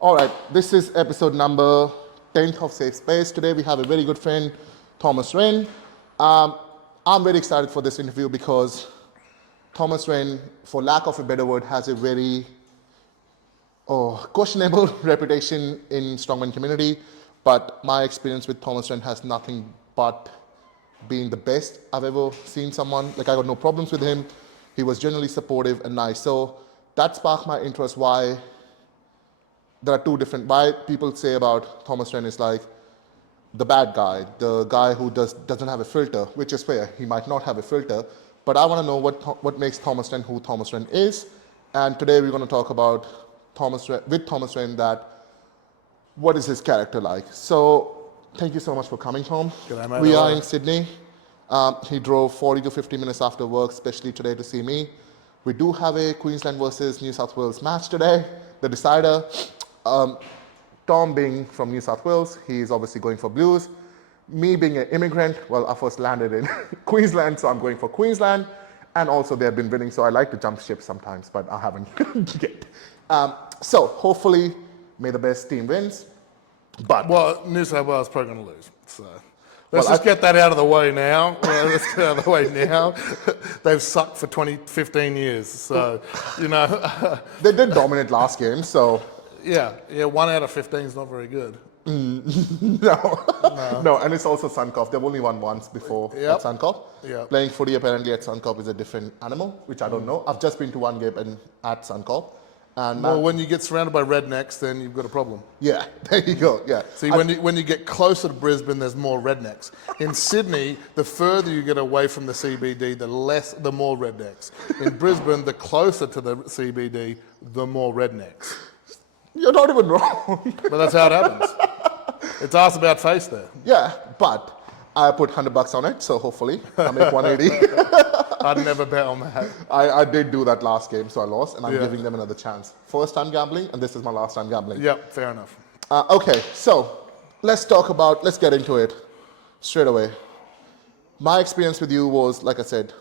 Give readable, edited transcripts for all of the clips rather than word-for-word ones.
All right, this is episode number 10th of Safe Space. Today we have a very good friend, Thomas Wren. Um, I'm very excited for this interview because Thomas Wren, for lack of a better word, has a very questionable reputation in strongman community. But my experience with Thomas Wren has nothing but being the best I've ever seen someone. Like, I got no problems with him. He was generally supportive and nice. So that sparked my interest why there are two different, why people say about Thomas Wren is like the bad guy, the guy who doesn't have a filter, which is fair. He might not have a filter, but I want to know what makes Thomas Wren who Thomas Wren is. And today we're going to talk about Thomas Wren that what is his character like. So thank you so much for coming, Tom. G'day, mate. We are in Sydney. He drove 40 to 50 minutes after work, especially today to see me. We do have a Queensland versus New South Wales match today, the decider. Tom being from New South Wales, he's obviously going for Blues. Me being an immigrant, well, I first landed in Queensland, so I'm going for Queensland. And also they've been winning, so I like to jump ship sometimes, but I haven't yet. So hopefully, may the best team wins. But Well, New South Wales probably going to lose. So let's get that out of the way now. Let's get out of the way now. They've sucked for 15 years. So, they did dominate last game, so yeah, 1 out of 15 is not very good. no, and it's also Suncorp. They've only won once before at Suncorp. Yep. Playing footy apparently at Suncorp is a different animal, which I don't know. I've just been to one game at Suncorp. And Well, when you get surrounded by rednecks, then you've got a problem. yeah, there you go. Yeah. See, when you get closer to Brisbane, there's more rednecks. In Sydney, the further you get away from the CBD, the more rednecks. In Brisbane, the closer to the CBD, the more rednecks. You're not even wrong. But that's how it happens. It's ass about face there. Yeah, but I put $100 on it, so hopefully I make 180. I'd never bet on that. I did do that last game, so I lost, and I'm giving them another chance. First time gambling, and this is my last time gambling. Yep, fair enough. Okay, so let's get into it straight away. My experience with you was, like I said,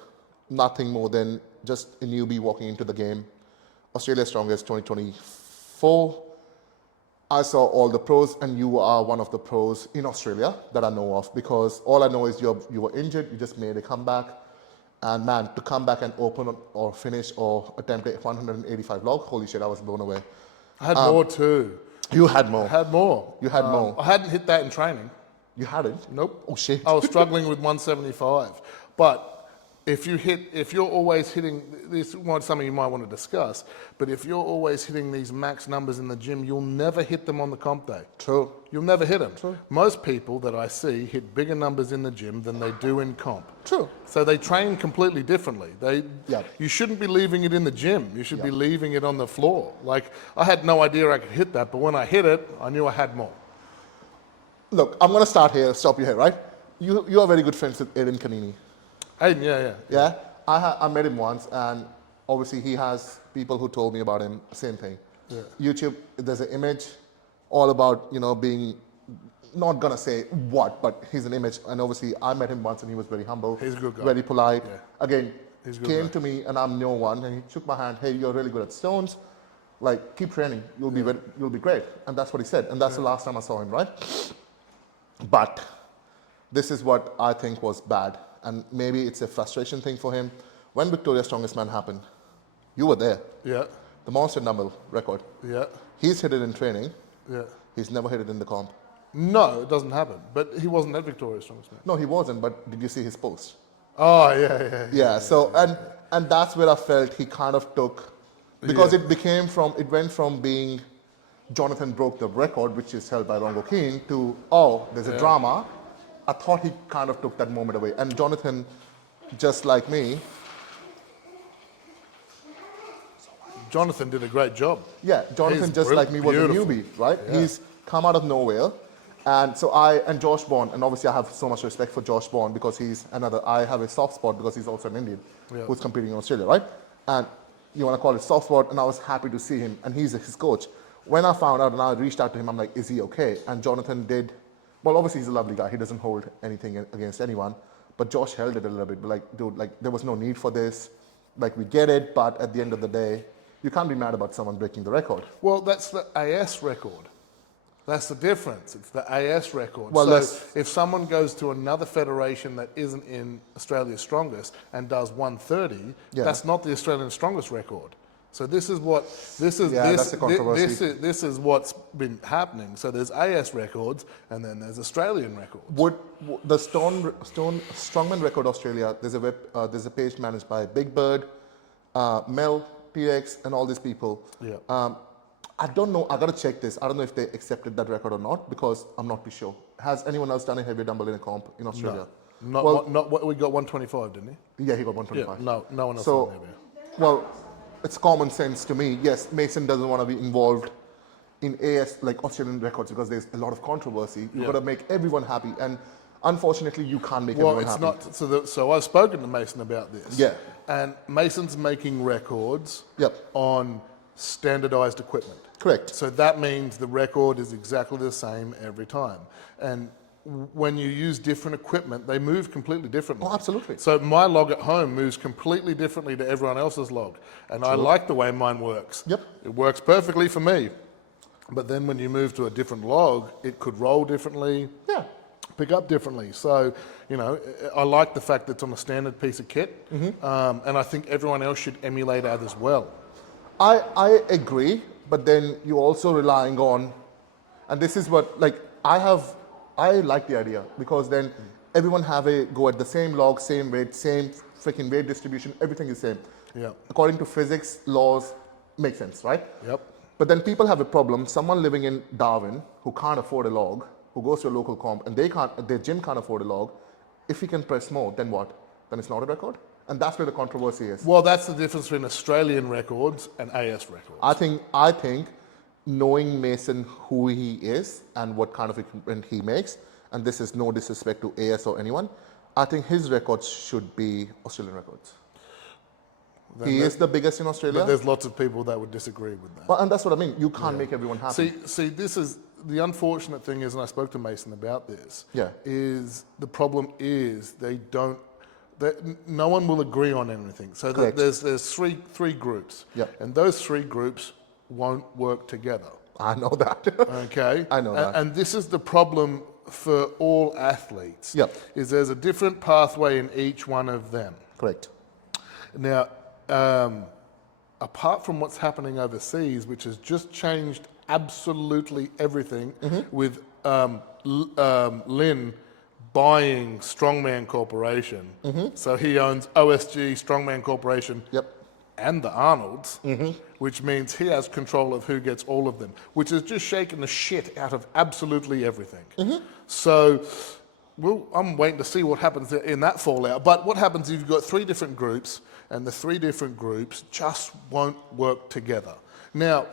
nothing more than just a newbie walking into the game. Australia's Strongest 2024. I saw all the pros, and you are one of the pros in Australia that I know of, because all I know is you were injured, you just made a comeback. And man, to come back and open or finish or attempt a 185 log, holy shit, I was blown away. I had more too. You had more. I had more. You had more. I hadn't hit that in training. You hadn't? Nope. Oh shit. I was struggling with 175. But if you're always hitting, this is something you might want to discuss, but if you're always hitting these max numbers in the gym, you'll never hit them on the comp day. True. You'll never hit them. True. Most people that I see hit bigger numbers in the gym than they do in comp. True. So they train completely differently. Yeah. You shouldn't be leaving it in the gym. You should be leaving it on the floor. Like, I had no idea I could hit that, but when I hit it, I knew I had more. Look, I'm gonna stop you here, right? You are very good friends with Aiden Kanini. Aiden, yeah. Yeah? I met him once, and obviously he has people who told me about him, same thing. Yeah. YouTube, there's an image all about, being, not gonna say what, but he's an image. And obviously I met him once and he was very humble. He's a good guy. Very polite. Yeah. Again, He's a good came guy. to me and I'm no one, and he shook my hand, hey, you're really good at stones. Like, keep training, you'll be great. And that's what he said. And that's the last time I saw him, right? But this is what I think was bad. And maybe it's a frustration thing for him. When Victoria's Strongest Man happened, you were there. Yeah, The monster number record. yeah, He's hit it in training. yeah. He's never hit it in the comp. No, it doesn't happen. But he wasn't at Victoria's Strongest Man. No, he wasn't, but did you see his post? Oh, yeah. Yeah, so, and that's where I felt he kind of took, because it went from being Jonathan broke the record, which is held by Rongo Keane, to, there's a drama. I thought he kind of took that moment away. And Jonathan, just like me, Jonathan did a great job. yeah, Jonathan, He's just like me, was beautiful. a newbie, right? Yeah. He's come out of nowhere. And so and Josh Bond, and obviously I have so much respect for Josh Bond because I have a soft spot because he's also an Indian who's competing in Australia, right? And you want to call it soft spot, and I was happy to see him, and he's his coach. When I found out and I reached out to him, I'm like, is he okay? And Jonathan did, well, obviously he's a lovely guy. He doesn't hold anything against anyone. But Josh held it a little bit. But like, dude, like, there was no need for this. Like, we get it, but at the end of the day, you can't be mad about someone breaking the record. Well, that's the AS record. That's the difference. It's the AS record. Well, so if someone goes to another federation that isn't in Australia's strongest and does 130, that's not the Australian strongest record. So this is what's been happening. So there's AS records and then there's Australian records. Would the Strongman Record Australia? There's a page managed by Big Bird, Mel, PX, and all these people. Yeah. I don't know. I gotta check this. I don't know if they accepted that record or not because I'm not too sure. Has anyone else done a heavy dumbbell in a comp in Australia? We got 125, didn't he? Yeah, he got 125. Yeah, no one else. So, well, it's common sense to me. Yes, Mason doesn't want to be involved in AS like Australian records because there's a lot of controversy. You've got to make everyone happy, and unfortunately, you can't make everyone happy. Well, it's not. So I've spoken to Mason about this. Yeah. And Mason's making records. Yep. On standardized equipment. Correct. So that means the record is exactly the same every time. And when you use different equipment, they move completely differently. Oh, absolutely. So my log at home moves completely differently to everyone else's log. And I like the way mine works. Yep. It works perfectly for me. But then when you move to a different log, it could roll differently. Yeah. Pick up differently. So, I like the fact that it's on a standard piece of kit. Mm-hmm. And I think everyone else should emulate that as well. I agree, but then you're also relying on, and this is what, I like the idea because then everyone have a go at the same log, same weight, same freaking weight distribution, everything is same. Yeah. According to physics, laws, makes sense, right? Yep. But then people have a problem, someone living in Darwin who can't afford a log, who goes to a local comp and their gym can't afford a log, if he can press more, then what? Then it's not a record? And that's where the controversy is. Well, that's the difference between Australian records and AS records. I think knowing Mason who he is and what kind of equipment he makes, and this is no disrespect to AS or anyone, I think his records should be Australian records. He is the biggest in Australia. But there's lots of people that would disagree with that. Well, and that's what I mean. You can't make everyone happy. See, this is the unfortunate thing is, and I spoke to Mason about this. Yeah. Is the problem is no one will agree on anything. So there's three groups. Yep. And those three groups won't work together. I know that. Okay. I know that. And this is the problem for all athletes. Yep. Is there's a different pathway in each one of them. Correct. Now, apart from what's happening overseas, which has just changed absolutely everything, with Lynn buying Strongman Corporation. So he owns OSG, Strongman Corporation, and the Arnolds, which means he has control of who gets all of them, which has just shaken the shit out of absolutely everything. So I'm waiting to see what happens in that fallout. But what happens if you've got three different groups, and the three different groups just won't work together? Now,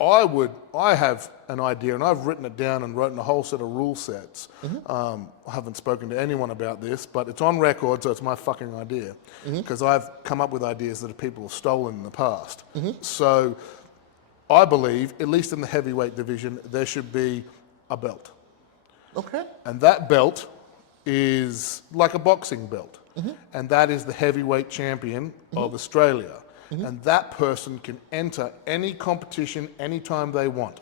I have an idea, and I've written it down and written a whole set of rule sets. I haven't spoken to anyone about this, but it's on record, so it's my fucking idea. Because I've come up with ideas that people have stolen in the past. So I believe, at least in the heavyweight division, there should be a belt. Okay. And that belt is like a boxing belt. And that is the heavyweight champion of Australia. And that person can enter any competition anytime they want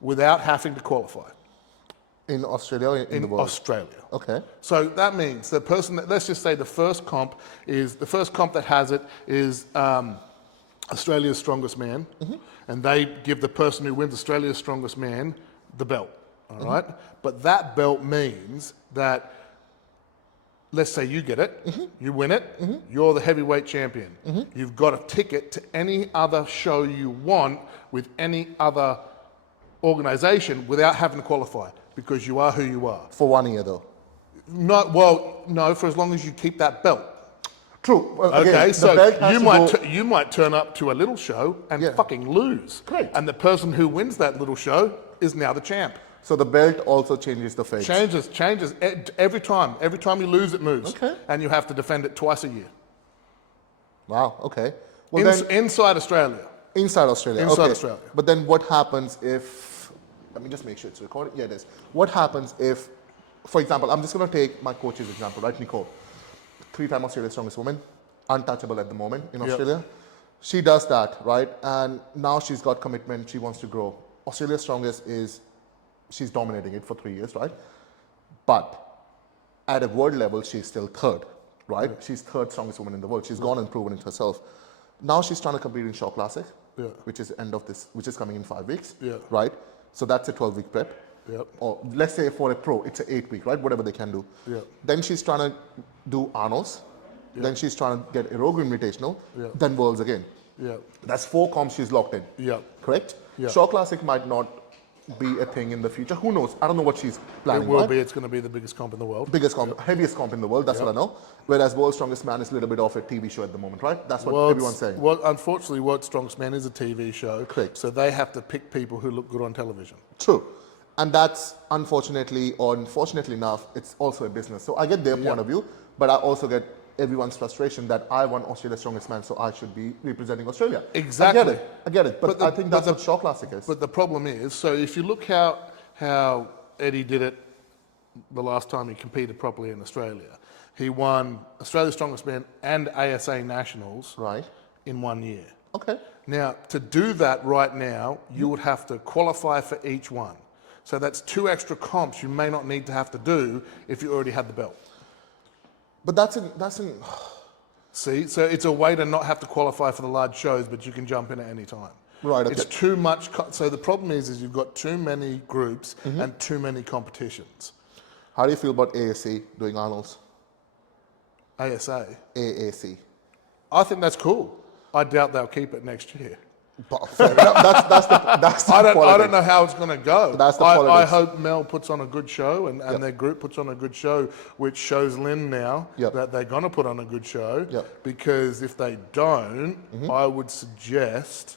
without having to qualify. In Australia or in the world? Australia. Okay. So that means the person that, let's just say the first comp that has it is Australia's strongest man. And they give the person who wins Australia's strongest man the belt. All right? But that belt means that, let's say you get it, you win it, you're the heavyweight champion. You've got a ticket to any other show you want with any other organization without having to qualify because you are who you are. For 1 year though? No, for as long as you keep that belt. True. Well, Okay, again, so the you might turn up to a little show and fucking lose. Great. And the person who wins that little show is now the champ. So the belt also changes the fate. Changes every time. Every time you lose, it moves. Okay. And you have to defend it twice a year. Wow, okay. Well, then, Inside Australia. inside Australia. Inside okay. Australia. But then what happens if, let me just make sure it's recorded. Yeah, it is. What happens if, for example, I'm just going to take my coach's example, right, Nicole? 3-time Australia's strongest woman, untouchable at the moment in Australia. She does that, right? And now she's got commitment. She wants to grow. Australia's strongest is she's dominating it for 3 years, right? But at a world level, she's still third, right? She's third strongest woman in the world. She's gone and proven it herself. Now she's trying to compete in Shaw Classic, which is which is coming in 5 weeks, right? So that's a 12-week prep. Or let's say for a pro, it's an 8-week, right? Whatever they can do. Then she's trying to do Arnold's. Then she's trying to get a Rogue Invitational. Then Worlds again. That's 4 comps she's locked in. Correct? Shaw Classic might not be a thing in the future. Who knows? I don't know what she's planning. It will be. It's going to be the biggest comp in the world. Biggest comp, heaviest comp in the world. That's what I know. Whereas World's Strongest Man is a little bit of a TV show at the moment, right? That's what everyone's saying. Well, unfortunately, World's Strongest Man is a TV show. Correct. So they have to pick people who look good on television. True. And that's unfortunately, or unfortunately enough, it's also a business. So I get their point of view, but I also get everyone's frustration that I won Australia's Strongest Man, so I should be representing Australia. Exactly. I get it. But I think that's what Shaw Classic is. But the problem is, so if you look how Eddie did it the last time he competed properly in Australia, he won Australia's Strongest Man and ASA Nationals in 1 year. Okay. Now, to do that right now, you would have to qualify for each one. So that's 2 extra comps you may not need to have to do if you already had the belt. But that's in. See, so it's a way to not have to qualify for the large shows, but you can jump in at any time. Right. Okay. It's too much. So the problem is you've got too many groups and too many competitions. How do you feel about ASC doing Arnold's? ASA. AAC. I think that's cool. I doubt they'll keep it next year. Fair enough. That's the I politics. don't know how it's going to go. That's the I politics. hope Mel puts on a good show and their group puts on a good show, which shows Lynn now that they're going to put on a good show. Because if they don't, I would suggest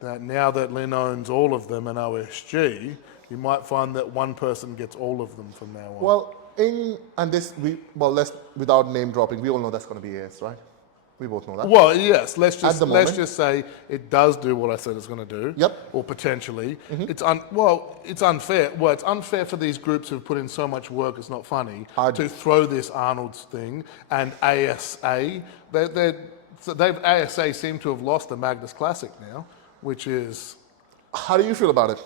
that now that Lynn owns all of them and OSG, you might find that one person gets all of them from now on. Well, without name dropping, we all know that's going to be AS, right? We both know that. Well, yes. Let's just say it does do what I said it's going to do. Or potentially. It's unfair. Well, it's unfair for these groups who've put in so much work. It's not funny to throw this Arnold's thing and ASA. ASA seem to have lost the Magnus Classic now, which is. How do you feel about it?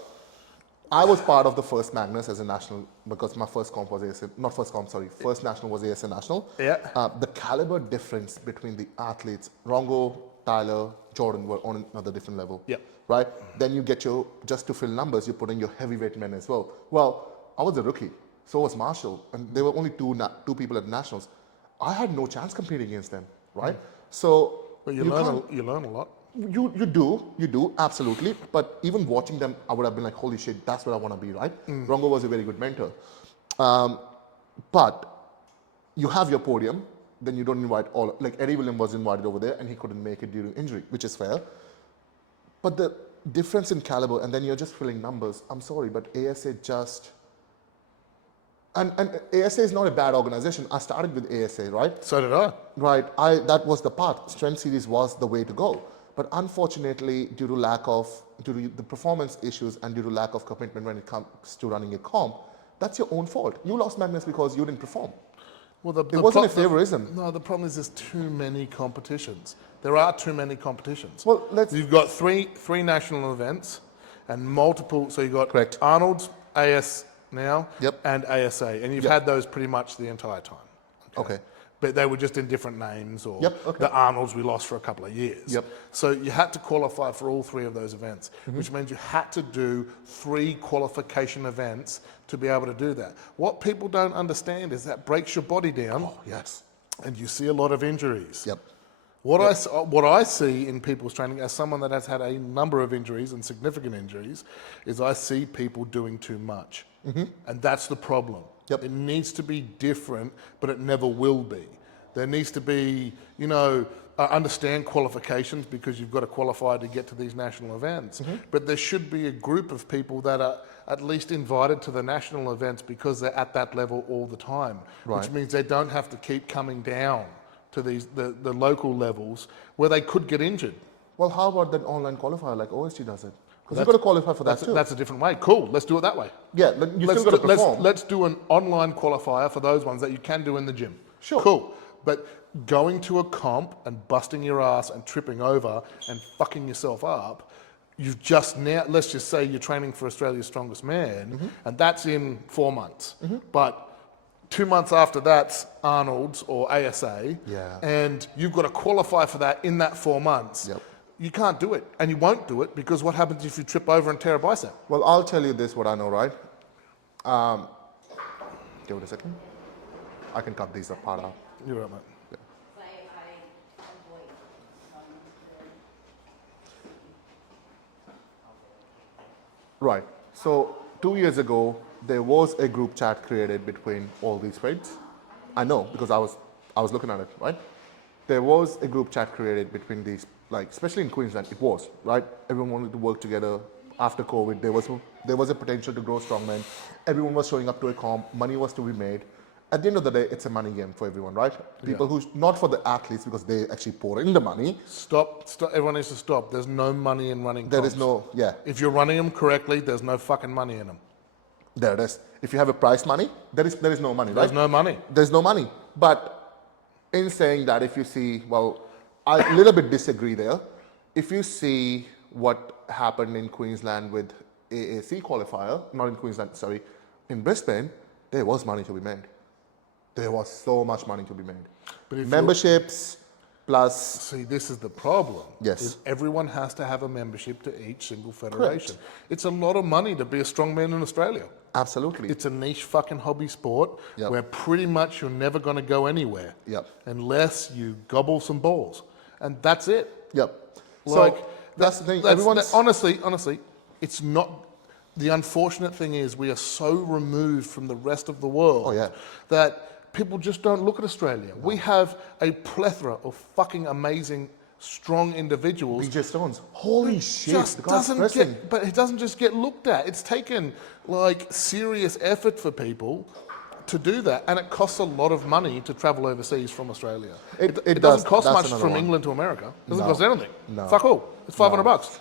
I was part of the first Magnus as a national because my first comp was ASA, not first comp, sorry, first national was ASA national. The caliber difference between the athletes, Rongo, Tyler, Jordan were on another different level. Right? Then you get just to fill numbers, you put in your heavyweight men as well. Well, I was a rookie, so was Marshall, and there were only two people at nationals. I had no chance competing against them, right? So. But you learn a lot. You do, absolutely. But even watching them, I would have been like, holy shit, that's what I want to be, right? Rongo was a very good mentor. But you have your podium, then you don't invite like Eddie William was invited over there and he couldn't make it due to injury, which is fair. But the difference in caliber, and then you're just filling numbers. I'm sorry, but ASA just... And ASA is not a bad organization. I started with ASA, right? So did I. Right. That was the path. Strength Series was the way to go. But unfortunately, due to the performance issues and due to lack of commitment when it comes to running a comp, that's your own fault. You lost Magnus because you didn't perform. Well, it wasn't a favorism. No, the problem is there's too many competitions. There are too many competitions. Well, you've got three national events and multiple. So you've got Arnold's, AS now, and ASA, and you've had those pretty much the entire time. Okay. But they were just in different names, or the Arnolds we lost for a couple of years. So you had to qualify for all 3 of those events, which means you had to do 3 qualification events to be able to do that. What people don't understand is that breaks your body down. Oh, yes. And you see a lot of injuries. What I see in people's training, as someone that has had a number of injuries and significant injuries, is I see people doing too much. And that's the problem. It needs to be different, but it never will be. There needs to be, understand qualifications because you've got to qualify to get to these national events. But there should be a group of people that are at least invited to the national events because they're at that level all the time, which means they don't have to keep coming down to the local levels where they could get injured. Well, how about that online qualifier like OSG does it? Because you've got to qualify for that too. That's a different way. Cool, let's do it that way. Yeah, you still got to perform. Let's do an online qualifier for those ones that you can do in the gym. Sure. Cool. But going to a comp and busting your ass and tripping over and fucking yourself up, you've just now, let's just say you're training for Australia's Strongest Man, and that's in 4 months. But 2 months after that's Arnold's or ASA, Yeah. and you've got to qualify for that in that 4 months. Yep. You can't do it, and you won't do it because what happens if you trip over and tear a bicep? Well, I'll tell you this, what I know, right? Give it a second. I can cut these part out. You're right, mate. Right. So 2 years ago, there was a group chat created between all these trades. I know because I was looking at it, right? There was a group chat created between these, like especially in Queensland, it was right. Everyone wanted to work together. After COVID, there was a potential to grow strongmen. Everyone was showing up to a comp. Money was to be made. At the end of the day, it's a money game for everyone, right? People who not for the athletes because they actually pour in the money. Stop. Everyone needs to stop. There's no money in running There comps. is no, yeah. If you're running them correctly, there's no fucking money in them. There it is. If you have a prize money, there is no money, right? There's no money. There's no money. But in saying that, if you see, well, I a little bit disagree there. If you see what happened in Queensland with AAC qualifier, not in Queensland, sorry, in Brisbane, there was money to be made. There was so much money to be made. But if Memberships plus, See, this is the problem. Yes. Is everyone has to have a membership to each single federation. It's a lot of money to be a strongman in Australia. absolutely. It's a niche fucking hobby sport Yep. where pretty much you're never going to go anywhere Yep. unless you gobble some balls. And that's it. Yep. Like, So that's the thing. Honestly, it's not. The unfortunate thing is we are so removed from the rest of the world Oh, yeah. that people just don't look at Australia. We have a plethora of fucking amazing, strong individuals. BJ Stones. Holy shit. Just the guy's doesn't pressing. get, but it doesn't just get looked at. It's taken like serious effort for people to do that, and it costs a lot of money to travel overseas from Australia. It It does. doesn't cost That's much another from one. England to America. It doesn't No. cost anything. No. Fuck all. It's $500.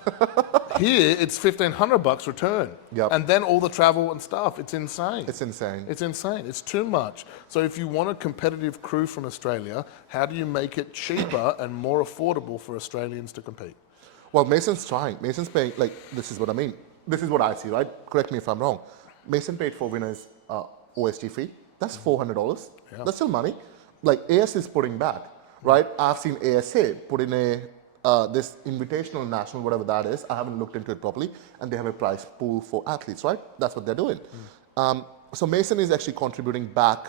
Here, it's $1,500 return, Yep. and then all the travel and stuff. It's insane. It's insane. It's insane. It's too much. So if you want a competitive crew from Australia, how do you make it cheaper and more affordable for Australians to compete? Well, Mason's trying. Mason's paying, like, this is what I mean. This is what I see, right? Correct me if I'm wrong. Mason paid for winners OST fee. That's $400. Yeah. That's still money. Like, AS is putting back, right? I've seen ASA put in a this invitational national, whatever that is. I haven't looked into it properly. And they have a prize pool for athletes, right? That's what they're doing. So Mason is actually contributing back.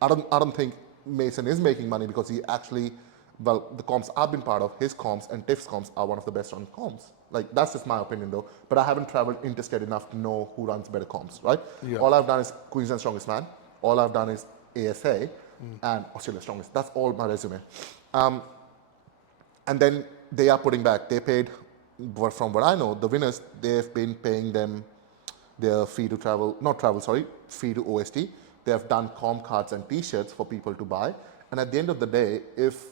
I don't think Mason is making money because he actually, well, the comps I've been part of, his comps and Tiff's comps are one of the best run comps. Like, that's just my opinion though. But I haven't traveled interstate enough to know who runs better comps, right? Yeah. All I've done is Queensland Strongest Man. All I've done is ASA and Australia's Strongest. That's all my resume. And then they are putting back. They paid, from what I know, the winners, they've been paying them their fee to travel, not travel, sorry, fee to OST. They have done comp cards and t-shirts for people to buy. And at the end of the day, if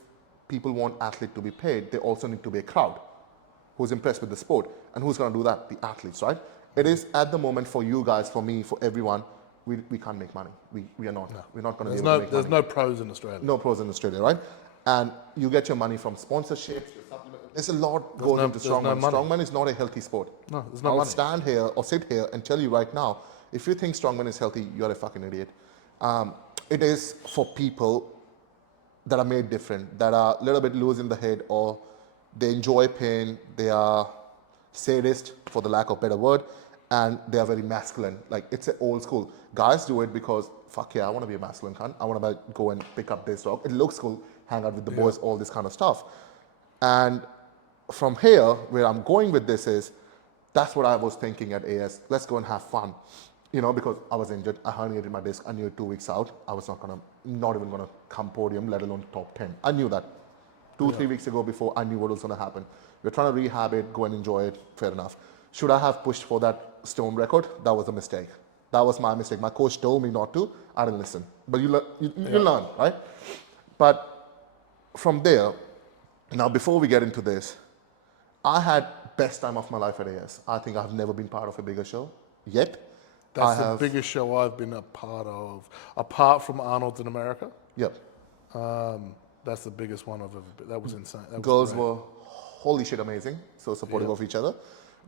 people want athlete to be paid, they also need to be a crowd who's impressed with the sport. And who's going to do that? The athletes, right? It is at the moment for you guys, for me, for everyone, we can't make money. We are not. No. We're not going to be able to make There's money. no pros in Australia. No pros in Australia, right? And you get your money from sponsorships, there's a lot goes into there's no strongman. money. Strongman is not a healthy sport. No, there's no I'll money. stand here or sit here and tell you right now, if you think strongman is healthy, you're a fucking idiot. It is for people that are made different, that are a little bit loose in the head, or they enjoy pain, they are sadist, for the lack of better word, and they are very masculine. Like, it's an old school. Guys do it because, fuck yeah, I want to be a masculine cunt. I want to go and pick up this dog. It looks cool, hang out with the boys, all this kind of stuff. And from here, where I'm going with this is, that's what I was thinking at AS. Let's go and have fun. You know, because I was injured, I herniated my disc, I knew 2 weeks out, I was not even gonna come podium, let alone top 10. I knew that. 3 weeks ago before, I knew what was gonna happen. We're trying to rehab it, go and enjoy it, fair enough. Should I have pushed for that stone record? That was a mistake. That was my mistake. My coach told me not to, I didn't listen. But you learn, right? But from there, now before we get into this, I had best time of my life at AS. I think I've never been part of a bigger show yet. That's the biggest show I've been a part of, apart from Arnold's in America. Yep. That's the biggest one I've ever been. That was insane. That was Girls great. were holy shit amazing, so supportive of each other.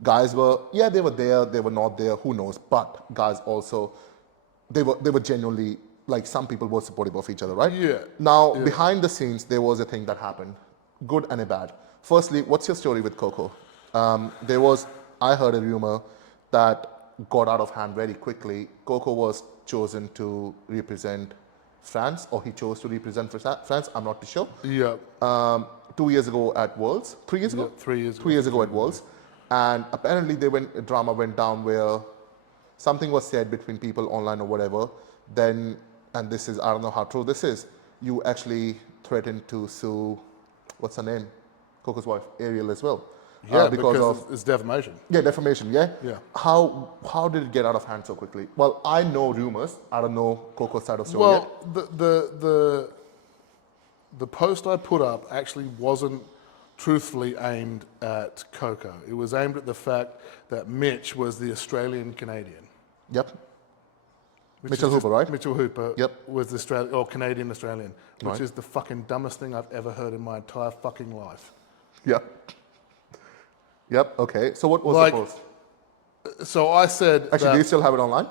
Guys were, yeah, they were there, they were not there, who knows. But guys also, they were genuinely, like, some people were supportive of each other, right? Yeah. Now, behind the scenes, there was a thing that happened, good and a bad. Firstly, what's your story with Coco? I heard a rumor that got out of hand very quickly. Coco was chosen to represent France, or he chose to represent France, I'm not too sure. Yeah. 2 years ago at Worlds, 3 years ago? Yeah, 3 years ago. 3 years ago at Worlds. And apparently a drama went down where something was said between people online or whatever. Then, and this is, I don't know how true this is, you actually threatened to sue, what's her name? Coco's wife, Ariel, as well. Yeah, because of it's defamation. yeah, defamation, yeah? Yeah. How did it get out of hand so quickly? Well, I know rumors. I don't know Coco's side of story Well, yet. the post I put up actually wasn't truthfully aimed at Coco. It was aimed at the fact that Mitch was the Australian Canadian. Yep. Which Mitchell is just- Hooper, right? Mitchell Hooper Yep. was the Canadian Australian, which Right. is the fucking dumbest thing I've ever heard in my entire fucking life. Yep. Yep, okay. So what was Like, the post? So I said Actually, do you still have it online?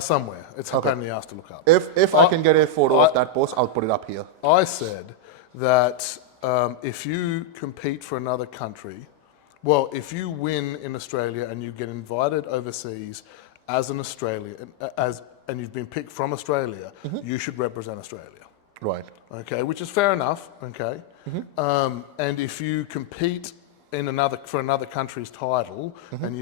somewhere. It's a pain in the ass to look up. If I can get a photo of that post, I'll put it up here. I said that if you compete for another country, well, if you win in Australia and you get invited overseas as an Australian, and you've been picked from Australia, you should represent Australia. Right. Okay, which is fair enough. Okay, and if you compete for another country's title, and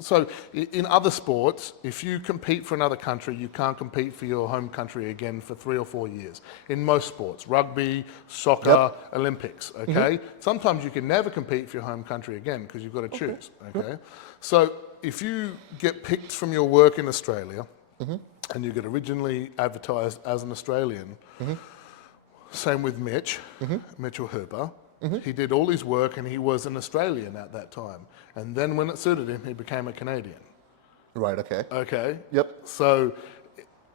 so in other sports, if you compete for another country, you can't compete for your home country again for 3 or 4 years. In most sports, rugby, soccer, Olympics. Okay, sometimes you can never compete for your home country again because you've got to choose. Okay, so if you get picked from your work in Australia, and you get originally advertised as an Australian, same with Mitchell Hooper. He did all his work and he was an Australian at that time. And then when it suited him, he became a Canadian. Right, okay. Okay? Yep. So,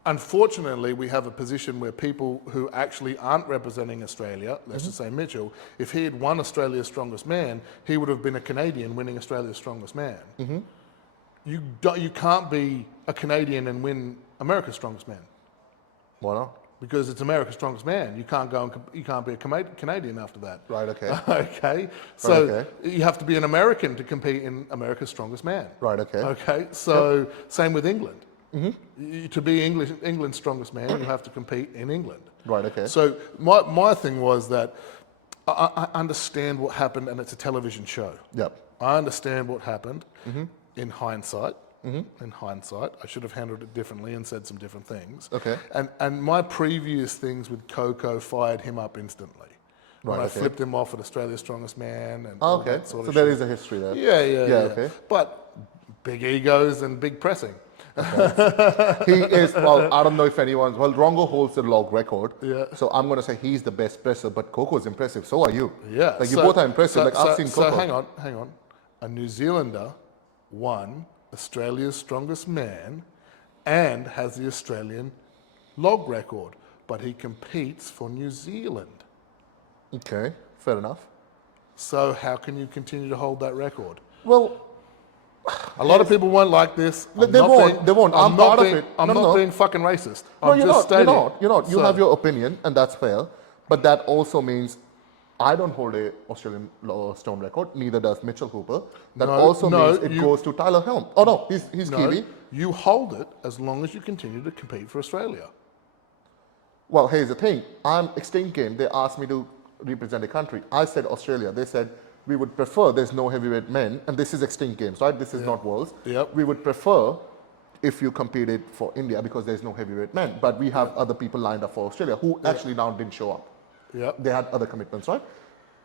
unfortunately, we have a position where people who actually aren't representing Australia, let's just say Mitchell, if he had won Australia's Strongest Man, he would have been a Canadian winning Australia's Strongest Man. You can't be a Canadian and win America's Strongest Man. Why not? Because it's America's Strongest Man. You can't you can't be a Canadian after that. Right, okay. Okay. So you have to be an American to compete in America's Strongest Man. Right, okay. Okay. So same with England. To be England's Strongest Man, you have to compete in England. Right, okay. So my thing was that I understand what happened, and it's a television show. Yep. I understand what happened in hindsight. In hindsight, I should have handled it differently and said some different things. Okay. And my previous things with Coco fired him up instantly. When I flipped him off at Australia's Strongest Man and all that sort of So there shit. is a history there. Yeah. Okay. But big egos and big pressing. He is, well, I don't know if anyone's, well, Rongo holds the log record. Yeah. So I'm going to say he's the best presser, but Coco's impressive. So are you. Yeah. Like, you both are impressive. I've seen Coco. So hang on. A New Zealander won Australia's Strongest Man and has the Australian log record, but he competes for New Zealand. Okay, fair enough. So how can you continue to hold that record? Well, A lot of people won't like this. They won't. I'm part of it. I'm not being fucking racist. no, I'm you're just not. stating. You're not. You have your opinion, and that's fair. But that also means I don't hold a Australian stone record. Neither does Mitchell Hooper. That means it goes to Tyler Helm. Oh no, he's Kiwi. You hold it as long as you continue to compete for Australia. Well, here's the thing. I'm Extinct Game. They asked me to represent a country. I said Australia. They said we would prefer there's no heavyweight men, and this is Extinct Games, right? This is not Worlds. Yep. We would prefer if you competed for India because there's no heavyweight men. But we have other people lined up for Australia who actually now didn't show up. Yep. They had other commitments, right?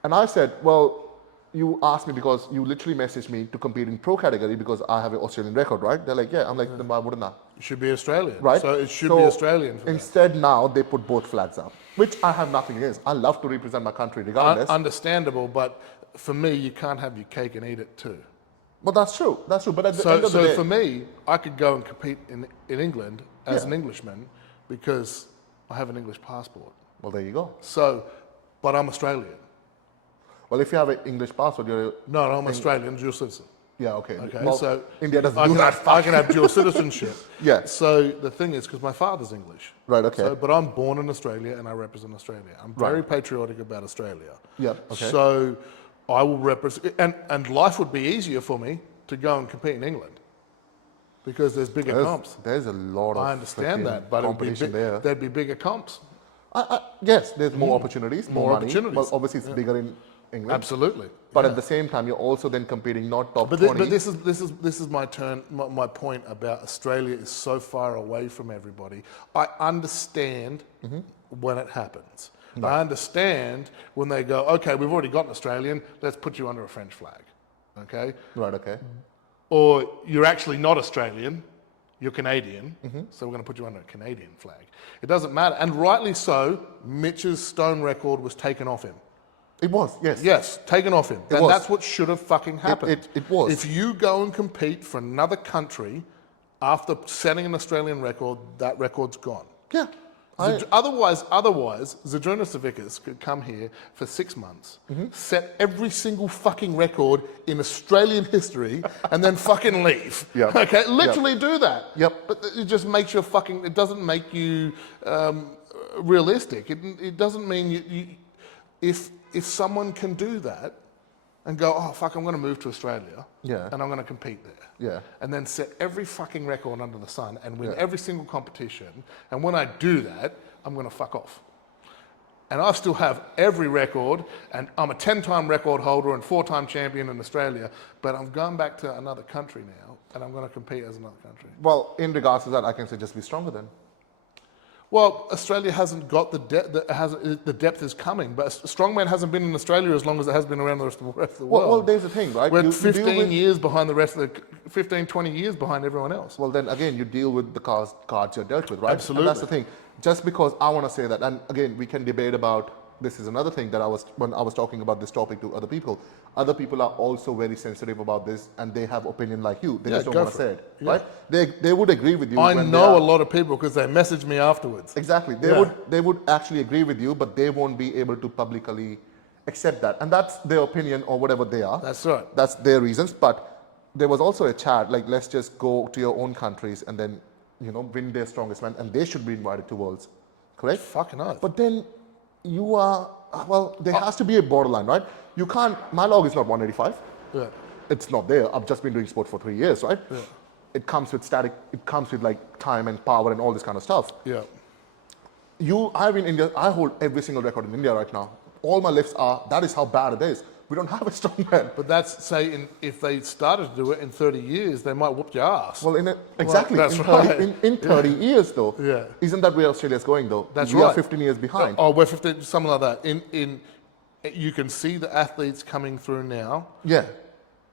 And I said, well, you asked me because you literally messaged me to compete in pro category because I have an Australian record, right? They're like, yeah. I'm like, then why wouldn't I? It should be Australian. Right? So it should be Australian for them. Instead, now they put both flags up, which I have nothing against. I love to represent my country regardless. Understandable, but for me, you can't have your cake and eat it too. But that's true. That's true. But at the end of the day, for me, I could go and compete in England as an Englishman because I have an English passport. Well, there you go. So, but I'm Australian. Well, if you have an English passport, you're... No, I'm Australian, dual citizen. Yeah, okay. Okay, Well, so India doesn't I do can, that. I can have dual citizenship. Yeah. So the thing is, because my father's English. Right, okay. So, but I'm born in Australia and I represent Australia. I'm very patriotic about Australia. Yeah, okay. So I will represent, and life would be easier for me to go and compete in England because there's bigger comps. There's a lot of I understand that, but competition there. there'd be bigger comps. Yes, there's more opportunities, more money. opportunities. Well, obviously, it's bigger in England. Absolutely. But at the same time, you're also then competing not top But 20. but this is my turn. My point about Australia is so far away from everybody. I understand when it happens. I understand when they go, okay, we've already got an Australian. Let's put you under a French flag. Okay. Right. Okay. Or you're actually not Australian. You're Canadian, so we're going to put you under a Canadian flag. It doesn't matter, and rightly so. Mitch's stone record was taken off him. It was. Yes. Yes, taken off him. And was. that's what should have fucking happened. It was. If you go and compete for another country after setting an Australian record, that record's gone. Yeah. Otherwise, Zydrunas Savickas could come here for 6 months, set every single fucking record in Australian history, and then fucking leave. Yep. Okay, literally do that. Yep. But it just makes you fucking. It doesn't make you realistic. It doesn't mean you. If someone can do that, and go, oh fuck, I'm going to move to Australia, and I'm going to compete there. Yeah. And then set every fucking record under the sun and win every single competition. And when I do that, I'm going to fuck off. And I still have every record, and I'm a 10-time record holder and 4-time champion in Australia, but I'm going back to another country now, and I'm going to compete as another country. Well, in regards to that, I can say just be stronger then. Well, Australia hasn't got the depth. The depth is coming, but strongman hasn't been in Australia as long as it has been around the rest of the world. Well, there's the thing, right? We're 15 years behind the rest of the 15, 20 years behind everyone else. Well, then again, you deal with the cards you're dealt with, right? Absolutely. And that's the thing. Just because I want to say that, and again, we can debate about. This is another thing that when I was talking about this topic to other people are also very sensitive about this, and they have opinion like you. They just don't want to say it, right? They would agree with you. I know a lot of people because they message me afterwards. Exactly. They would actually agree with you, but they won't be able to publicly accept that, and that's their opinion or whatever they are. That's right. That's their reasons. But there was also a chat like, let's just go to your own countries and then win their strongest man, and they should be invited to Worlds, correct? Fucking oath. But then you are, well, there has to be a borderline, right? You can't, my log is not 185. Yeah. It's not there. I've just been doing sport for 3 years, right? Yeah. It comes with static, it comes with like time and power and all this kind of stuff. Yeah. I'm in India, I hold every single record in India right now. All my lifts are, that is how bad it is. We don't have a strong man. But that's, say, if they started to do it in 30 years, they might whoop your ass. Well, exactly. That's in 30 years, though. Yeah. Isn't that where Australia's going, though? That's we right. are 15 years behind. Oh, we're 15, something like that. You can see the athletes coming through now. Yeah.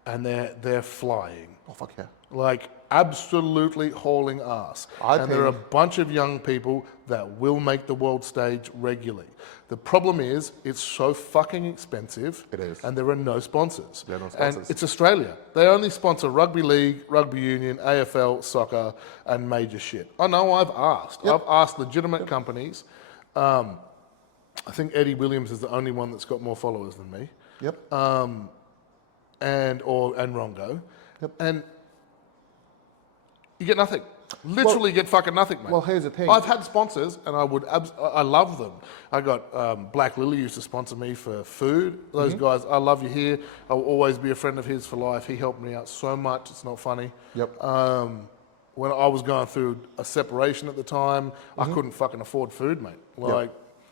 And they're flying. Oh, fuck yeah. Like, absolutely hauling ass. And there are a bunch of young people that will make the world stage regularly. The problem is, it's so fucking expensive. It is. And there are no sponsors. There are no sponsors. And it's Australia. They only sponsor rugby league, rugby union, AFL, soccer, and major shit. I know, I've asked. Yep. I've asked legitimate companies. I think Eddie Williams is the only one that's got more followers than me. Yep. And Rongo. Yep. And you get nothing. Literally get fucking nothing, mate. Well, here's the thing. I've had sponsors, and I love them. I got Black Lily used to sponsor me for food. Those guys, I love you here. I will always be a friend of his for life. He helped me out so much. It's not funny. Yep. When I was going through a separation at the time, I couldn't fucking afford food, mate. Like,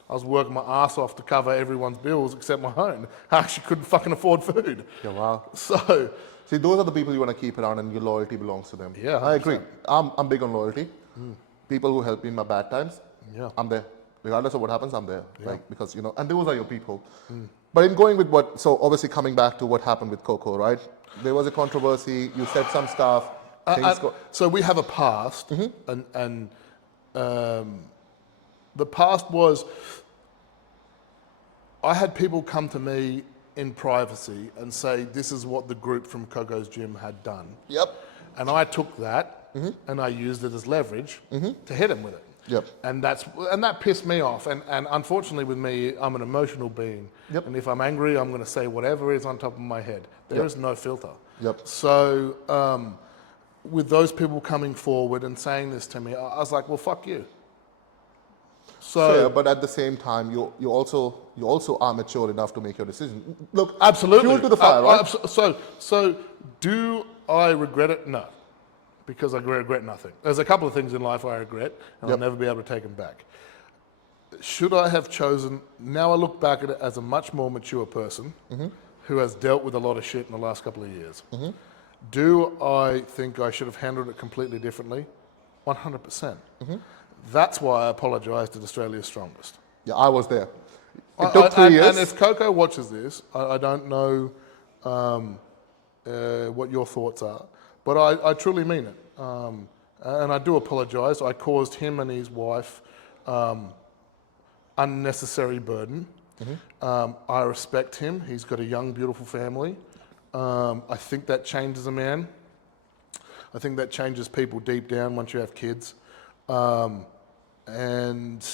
I was working my ass off to cover everyone's bills except my own. I actually couldn't fucking afford food. Yeah, wow. So, see, those are the people you want to keep around, and your loyalty belongs to them. Yeah, I agree. I'm big on loyalty. People who help me in my bad times, I'm there. Regardless of what happens, I'm there. Like, because, and those are your people. But in going with so obviously coming back to what happened with Coco, right? There was a controversy. You said some stuff. So we have a past, and the past was, I had people come to me in privacy and say, this is what the group from Coco's Gym had done. Yep. And I took that and I used it as leverage to hit him with it. Yep. And that pissed me off. And unfortunately with me, I'm an emotional being. Yep. And if I'm angry, I'm going to say whatever is on top of my head. There Yep. is no filter. Yep. So with those people coming forward and saying this to me, I was like, well, fuck you. Fair, but at the same time, you also are mature enough to make your decision. Look, Absolutely. fuel to the fire, right? So do I regret it? No, because I regret nothing. There's a couple of things in life I regret, and I'll never be able to take them back. Should I have chosen? Now I look back at it as a much more mature person who has dealt with a lot of shit in the last couple of years. Do I think I should have handled it completely differently? 100%. That's why I apologised at Australia's Strongest. Yeah, I was there. It took 3 years. And if Coco watches this, I don't know what your thoughts are, but I truly mean it. And I do apologise. I caused him and his wife unnecessary burden. I respect him. He's got a young, beautiful family. I think that changes a man. I think that changes people deep down once you have kids. And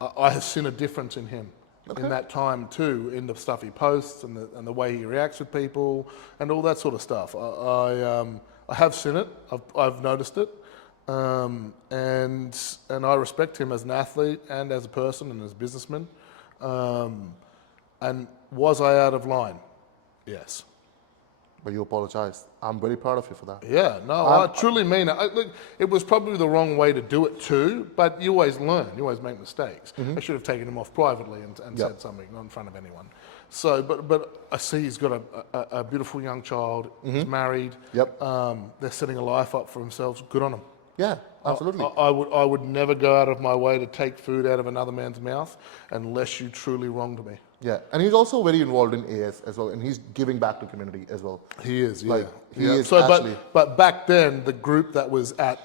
I have seen a difference in him in that time too, in the stuff he posts and the way he reacts with people and all that sort of stuff. I have seen it. I've noticed it, and I respect him as an athlete and as a person and as a businessman. And was I out of line? Yes. But you apologized. I'm very proud of you for that. Yeah, no, I truly mean it. Look, it was probably the wrong way to do it too, but you always learn, you always make mistakes. I should have taken him off privately and said something, not in front of anyone. So, but I see he's got a beautiful young child, he's married, they're setting a life up for themselves, good on them. Yeah, absolutely. I would never go out of my way to take food out of another man's mouth unless you truly wronged me. Yeah, and he's also very involved in AS as well, and he's giving back to community as well. He is, yeah. Like, he is so, actually... but back then, the group that was at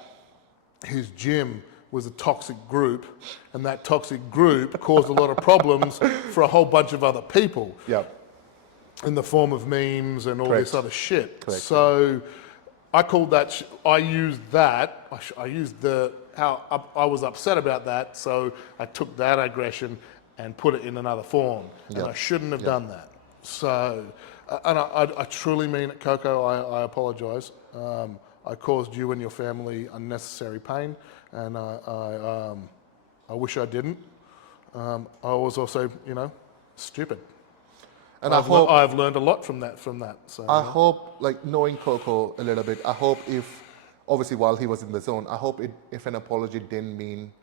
his gym was a toxic group, and that toxic group caused a lot of problems for a whole bunch of other people. Yeah. In the form of memes and all this other shit. Correct. So I called that, I used that, I used how I was upset about that, so I took that aggression and put it in another form. And I shouldn't have done that. So, and I truly mean it, Coco, I apologise. I caused you and your family unnecessary pain, and I wish I didn't. I was also, stupid. And I've learned a lot from that. So I hope, like knowing Coco a little bit, I hope if, obviously while he was in the zone, I hope if an apology didn't mean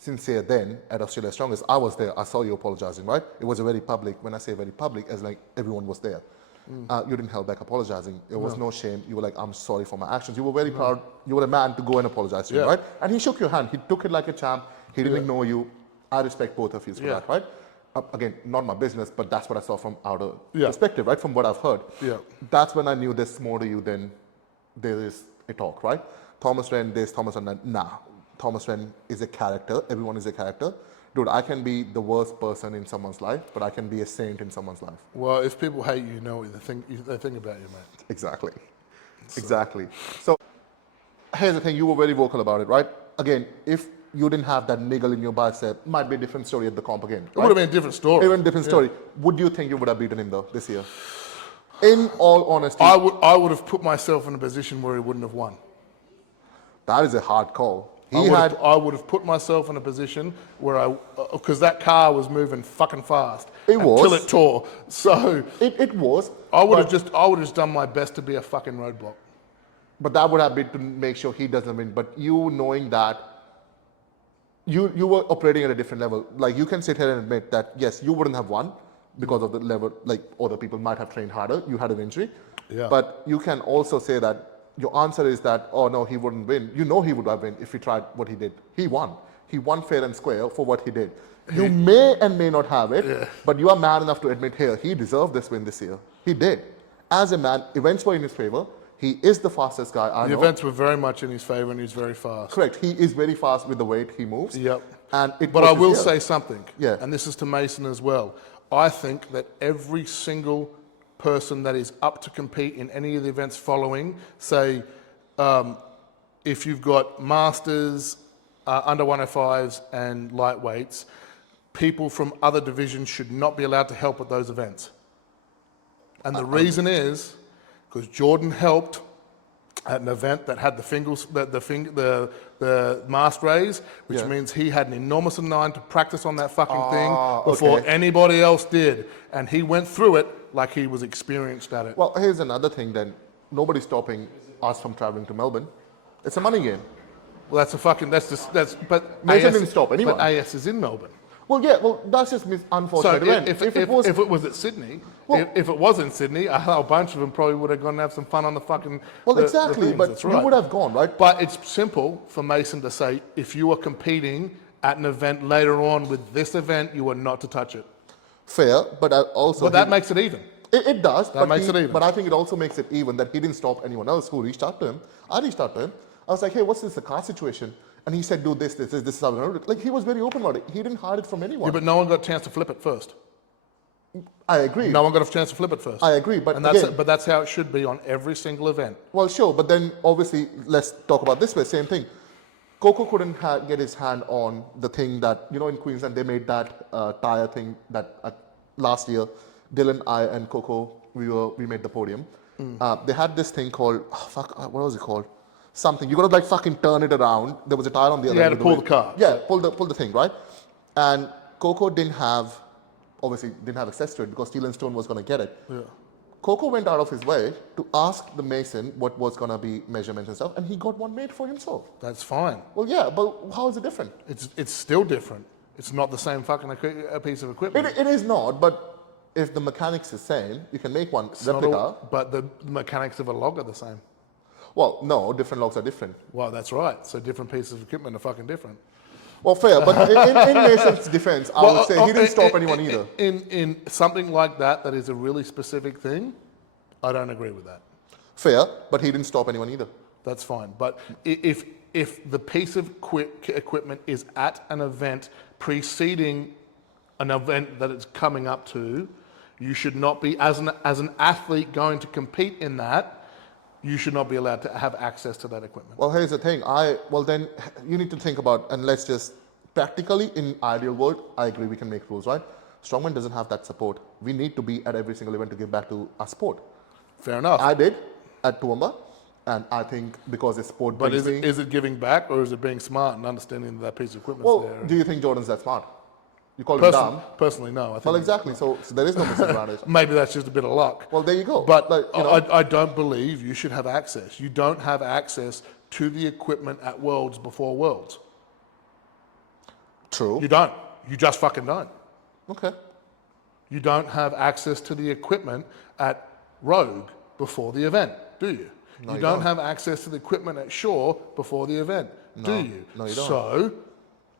sincere then at Australia's Strongest, I was there, I saw you apologizing, right? It was a very public, when I say very public, as like everyone was there. You didn't hold back apologizing. There was no shame. You were like, I'm sorry for my actions. You were very proud. You were a man to go and apologize to him, right? And he shook your hand. He took it like a champ. He didn't ignore you. I respect both of you for that, right? Again, not my business, but that's what I saw from outer perspective, right? From what I've heard. Yeah. That's when I knew there's more to you than there is a talk, right? Thomas Wren, this, Thomas Wren, that. Nah. Thomas Wren is a character. Everyone is a character. Dude, I can be the worst person in someone's life, but I can be a saint in someone's life. Well, if people hate you, know what they think about you, mate. Exactly. Exactly. So here's the thing. You were very vocal about it, right? Again, if you didn't have that niggle in your bicep, might be a different story at the comp again. Right? It would have been a different story. Even a different story. Would you think you would have beaten him though this year? In all honesty, I would have put myself in a position where he wouldn't have won. That is a hard call. I would have put myself in a position where because that car was moving fucking fast until it tore. So it was. I would have just done my best to be a fucking roadblock. But that would have been to make sure he doesn't win. But you knowing that, you were operating at a different level. Like you can sit here and admit that yes, you wouldn't have won because of the level. Like other people might have trained harder. You had an injury. Yeah. But you can also say that. Your answer is that, oh no, he wouldn't win. You know he would have won if he tried what he did. He won. He won fair and square for what he did. You may and may not have it, but you are man enough to admit, here, he deserved this win this year. He did. As a man, events were in his favor. He is the fastest guy I know. The events were very much in his favor and he's very fast. Correct. He is very fast with the weight he moves. Yep. But I will say something, and this is to Mason as well. I think that every single person that is up to compete in any of the events following, say, if you've got Masters, under 105s and lightweights, people from other divisions should not be allowed to help at those events. And the reason is because Jordan helped at an event that had the mask raise, which means he had an enormous amount to practice on that fucking thing before anybody else did. And he went through it like he was experienced at it. Well, here's another thing then. Nobody's stopping us from traveling to Melbourne. It's a money game. Well, but Mason didn't stop anyone. But AS is in Melbourne. Well, yeah, well, that's just unfortunate. So event. if it was at Sydney, if it was in Sydney, a whole bunch of them probably would have gone and have some fun on the fucking. Well, exactly, but you would have gone, right? But it's simple for Mason to say, if you are competing at an event later on with this event, you are not to touch it. Fair, but also. But that makes it even. It does. That makes it even. But I think it also makes it even that he didn't stop anyone else who reached out to him. I reached out to him. I was like, hey, what's this, a car situation? And he said, do this is how we're going to do it. Like, he was very open about it. He didn't hide it from anyone. Yeah, but no one got a chance to flip it first. I agree. No one got a chance to flip it first. I agree, but that's how it should be on every single event. Well, sure, but then obviously, let's talk about this way, same thing. Coco couldn't get his hand on the thing that, in Queensland, they made that tire thing that last year, Dylan, I, and Coco, we made the podium. They had this thing called, what was it called? Something. You got to like fucking turn it around. There was a tire on the other end. You had to pull the car. Yeah, pull the thing, right? And Coco obviously didn't have access to it because Steel and Stone was going to get it. Yeah. Coco went out of his way to ask the mason what was going to be measurements and stuff, and he got one made for himself. That's fine. Well, yeah, but how is it different? It's still different. It's not the same fucking piece of equipment. It is not, but if the mechanics is same, you can make one replica. But the mechanics of a log are the same. Well, no, different logs are different. Well, that's right. So different pieces of equipment are fucking different. Well, fair, but in Mason's defense, I would say he didn't stop anyone either. In something like that is a really specific thing, I don't agree with that. Fair, but he didn't stop anyone either. That's fine. But if the piece of equipment is at an event preceding an event that it's coming up to, you should not be, as an athlete going to compete in that, you should not be allowed to have access to that equipment. Well, here's the thing. Then you need to think about, and let's just, practically in ideal world, I agree we can make rules, right? Strongman doesn't have that support. We need to be at every single event to give back to our sport. Fair enough. I did at Toowoomba, and I think because it's sport. But is it giving back, or is it being smart and understanding that piece of equipment? Well, there? do you think Jordan's that smart? You call him dumb? Personally, no. I think well, exactly. So there is no disadvantage. Maybe that's just a bit of luck. Well, there you go. But I don't believe you should have access. You don't have access to the equipment at Worlds before Worlds. True. You don't. You just fucking don't. Okay. You don't have access to the equipment at Rogue before the event, do you? No, you don't have access to the equipment at Shore before the event, do you? No, you don't. So,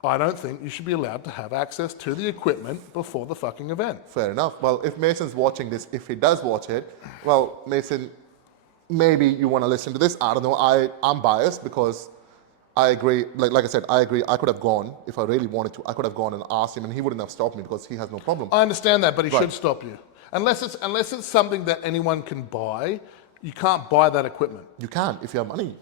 I don't think you should be allowed to have access to the equipment before the fucking event. Fair enough. Well, if Mason's watching this, if he does watch it, well, Mason, maybe you want to listen to this. I don't know. I'm biased because I agree. Like I said, I agree. I could have gone if I really wanted to. I could have gone and asked him, and he wouldn't have stopped me because he has no problem. I understand that, but he should stop you. Unless it's something that anyone can buy, you can't buy that equipment. You can if you have money.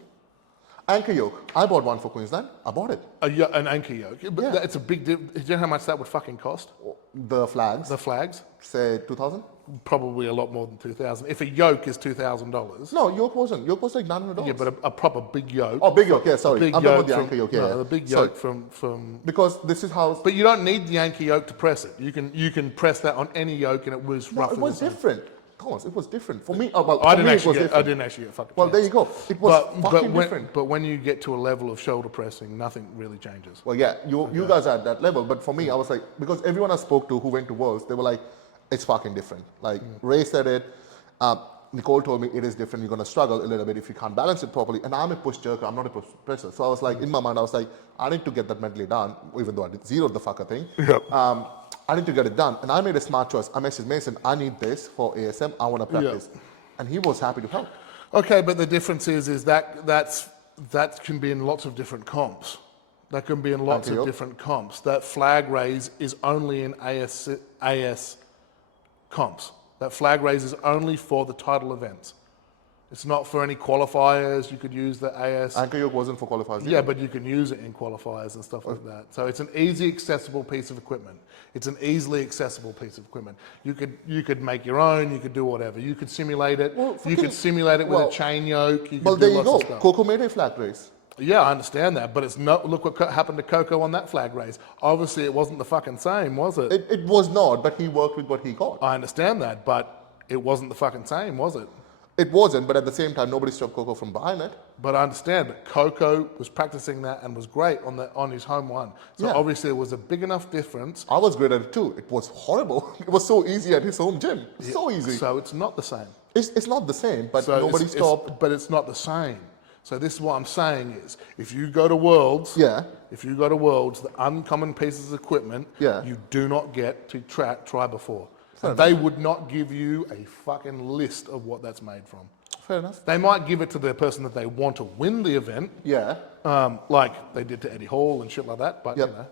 Anchor yoke. I bought one for Queensland. I bought it. An anchor yoke. But Yeah. it's a big deal. Do you know how much that would fucking cost? The flags. The flags? Say 2,000. Probably a lot more than 2,000. If a yoke is $2,000. No, yoke wasn't. Yoke was like $900. Yeah, but a proper big yoke. Oh, big yoke. Yeah, sorry. Big I'm talking yoke about the from- anchor yoke. no, Yeah, the big Sorry. yoke from. Because this is how. But you don't need the anchor yoke to press it. You can press that on any yoke, and it was No, roughly. it was the same. different. Thomas, it was different for me. Well, I for didn't me, actually it was get. I different. didn't actually get a fucking. Well, there chance. you go. It was fucking when, different. But when you get to a level of shoulder pressing, nothing really changes. Well, yeah, you guys are at that level, but for me, I was like, because everyone I spoke to who went to Worlds, they were like, it's fucking different. Like, Ray said it, Nicole told me it is different, you're gonna struggle a little bit if you can't balance it properly, and I'm a push jerker, I'm not a push presser. So I was like, in my mind, I was like, I need to get that mentally done, even though I did zero the fucker thing. Yep. I need to get it done, and I made a smart choice. I messaged Mason, I need this for ASM, I wanna practice. And he was happy to help. Okay, but the difference is that can be in lots of different comps. That can be in lots of different comps. That flag raise is only in AS comps. That flag raise is only for the title events. It's not for any qualifiers. You could use the AS. Anchor yoke wasn't for qualifiers. Yeah, either. but you can use it in qualifiers and stuff like that. So it's an easy, accessible piece of equipment. It's an easily accessible piece of equipment. You could make your own. You could do whatever. You could simulate it. Well, You could simulate it with a chain yoke. You could Well, do there you lots go. of stuff. Coco made a flag race. Yeah, I understand that, but it's not. Look what happened to Coco on that flag race. Obviously, it wasn't the fucking same, was it? It was not, but he worked with what he got. I understand that, but it wasn't the fucking same, was it? It wasn't, but at the same time, nobody stopped Coco from buying it. But I understand that Coco was practicing that and was great on his home one. So Yeah. obviously, it was a big enough difference. I was great at it too. It was horrible. It was so easy at his home gym. So easy. So it's not the same. It's not the same, but So nobody stopped. but it's not the same. So this is what I'm saying is, if you go to Worlds, Yeah. if you go to Worlds, the uncommon pieces of equipment, Yeah. you do not get to try before. And they would not give you a fucking list of what that's made from. Fair enough. They might give it to the person that they want to win the event, Yeah. like they did to Eddie Hall and shit like that. But Yep. you know,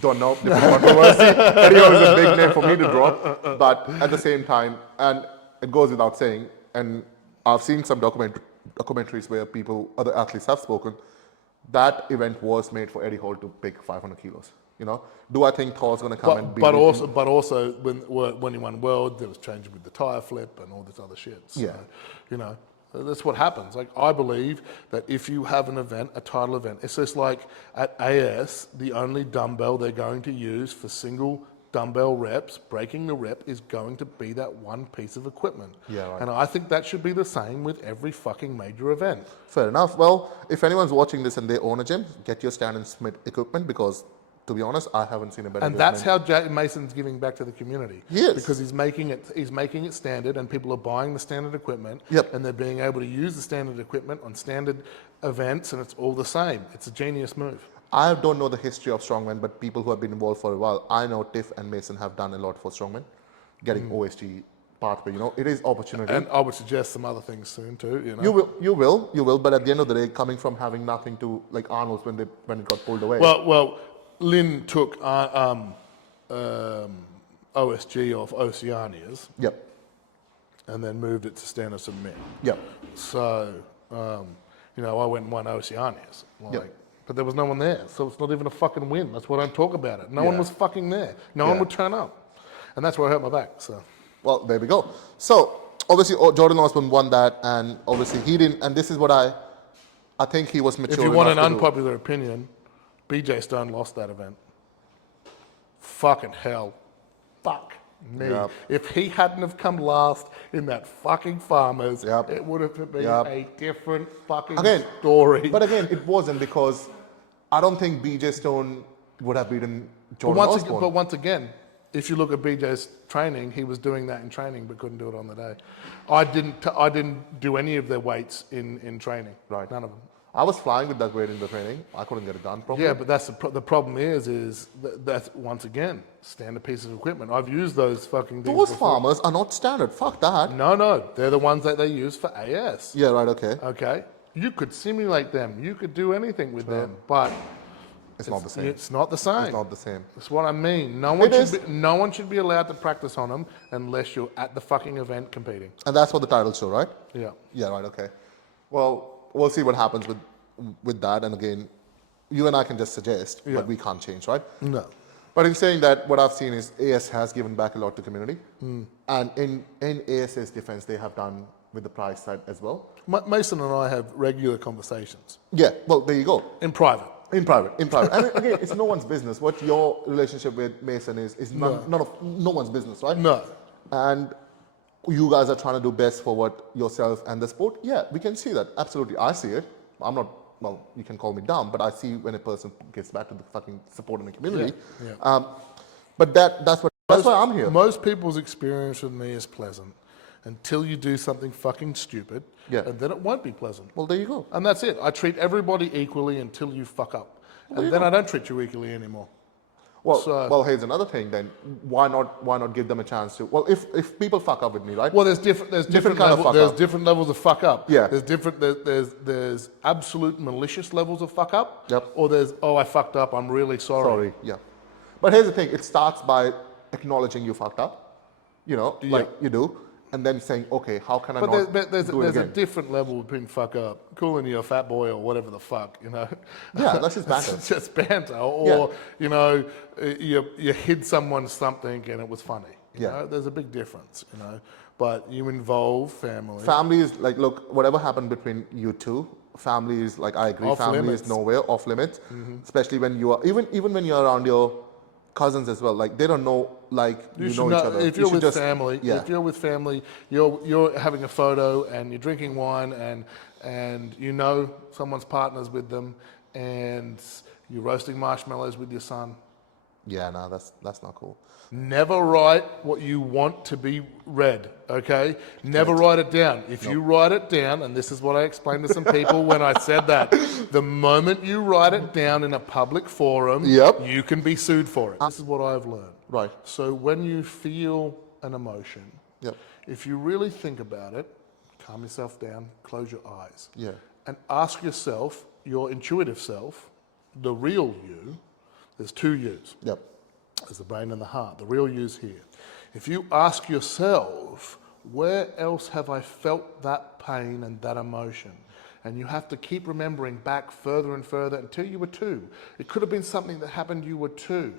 Don't know. Different controversy. Eddie Hall is a big name for me to drop, but at the same time, and it goes without saying, and I've seen some documentaries where other athletes have spoken, that event was made for Eddie Hall to pick 500 kilos. You know, do I think Thor's going to come and beat but him? also when he won World, there was changing with the tire flip and all this other shit. So, Yeah. you know, that's what happens. Like I believe that if you have an event, a title event, it's just like at AS, the only dumbbell they're going to use for single dumbbell reps, breaking the rep, is going to be that one piece of equipment. Yeah, right. And I think that should be the same with every fucking major event. Fair enough. Well, if anyone's watching this and they own a gym, get your Stan and Smith equipment because, to be honest, I haven't seen a better. And that's how Mason's giving back to the community. He is. Because he's making it standard, and people are buying the standard equipment. Yep. And they're being able to use the standard equipment on standard events, and it's all the same. It's a genius move. I don't know the history of strongman, but people who have been involved for a while, I know Tiff and Mason have done a lot for strongman, getting OSG pathway. You know, it is opportunity. And I would suggest some other things soon too. You know. You will. But at the end of the day, coming from having nothing to like Arnold's when it got pulled away. Well, Lynn took OSG off Oceania's Yep. and then moved it to Stand and Submit. Yep. So, you know, I went and won Oceania's. Like, Yep. But there was no one there. So it's not even a fucking win. That's why I don't talk about it. No one Yeah. was fucking there. No one Yeah. would turn up. And that's where I hurt my back. So Well, there we go. So obviously Jordan Osborne won that, and obviously he didn't. And this is what I think he was mature. if you want an enough to do. unpopular opinion, BJ Stone lost that event. Fucking hell. Fuck me. Yep. If he hadn't have come last in that fucking Farmers, Yep. it would have been Yep. a different fucking Again, story. But again, it wasn't because I don't think BJ Stone would have beaten But Jordan Osborne. once again, if you look at BJ's training, he was doing that in training but couldn't do it on the day. I didn't do any of their weights in training. Right. None of them. I was flying with that weight in the training. I couldn't get it done properly. Yeah, but that's the problem is that's once again standard piece of equipment. I've used those fucking things Those before. farmers are not standard. Fuck that. No, they're the ones that they use for AS. Yeah, right, okay. Okay, you could simulate them. You could do anything with them, but It's not the same. it's not the same. It's not the same. That's what I mean. No one should be allowed to practice on them unless you're at the fucking event competing. And that's what the titles show, right? Yeah. Yeah, right, okay. Well, we'll see what happens with that. And again, you and I can just suggest, Yeah. but we can't change, right? No. But in saying that, what I've seen is AS has given back a lot to community. And in AS's defense, they have done with the prize side as well. Mason and I have regular conversations Yeah, well, there you go. in private. In private. And again, it's no one's business. What your relationship with Mason is no one's business, right? No. And you guys are trying to do best for what yourself and the sport. Yeah, we can see that. Absolutely. I see it. I'm not, well, you can call me dumb, but I see when a person gives back to the fucking support in the community. Yeah. But that's why I'm here. Most people's experience with me is pleasant until you do something fucking stupid, Yeah. and then it won't be pleasant. Well, there you go. And that's it. I treat everybody equally until you fuck up. And then I don't treat you equally anymore. Well, here's another thing then. Why not give them a chance to? Well, if people fuck up with me, right? Well, there's different kind of fuck up. different levels of fuck up. Yeah. There's absolute malicious levels of fuck up. Yep. Or there's, oh, I fucked up, I'm really sorry. Sorry, yeah. But here's the thing. It starts by acknowledging you fucked up. You know, like you do. and then saying, okay, how can I But not there's do it a again? different level between fuck up, calling you a fat boy or whatever the fuck, you know. Yeah, that's just banter. It's just banter, or you know, you hid someone something and it was funny. You know, there's a big difference, you know. But you involve family. Family is like, look, whatever happened between you two, family is like, I agree, Off family limits. is nowhere, off limits. Especially when you are, even when you're around your cousins as well, like they don't know, like you should know each other. If You you're should with just, family, yeah, if you're with family, you're having a photo and you're drinking wine and you know someone's partner's with them and you're roasting marshmallows with your son. yeah, no, that's not cool. Never write what you want to be read, okay? Never write it down. If you write it down, and this is what I explained to some people when I said that, the moment you write it down in a public forum, you can be sued for it. This is what I've learned. Right. So when you feel an emotion, Yep. if you really think about it, calm yourself down, close your eyes, Yeah. and ask yourself, your intuitive self, the real you, there's two yous. Yep. There's the brain and the heart. The real you's here. If you ask yourself, where else have I felt that pain and that emotion? And you have to keep remembering back further and further until you were 2. It could have been something that happened you were 2.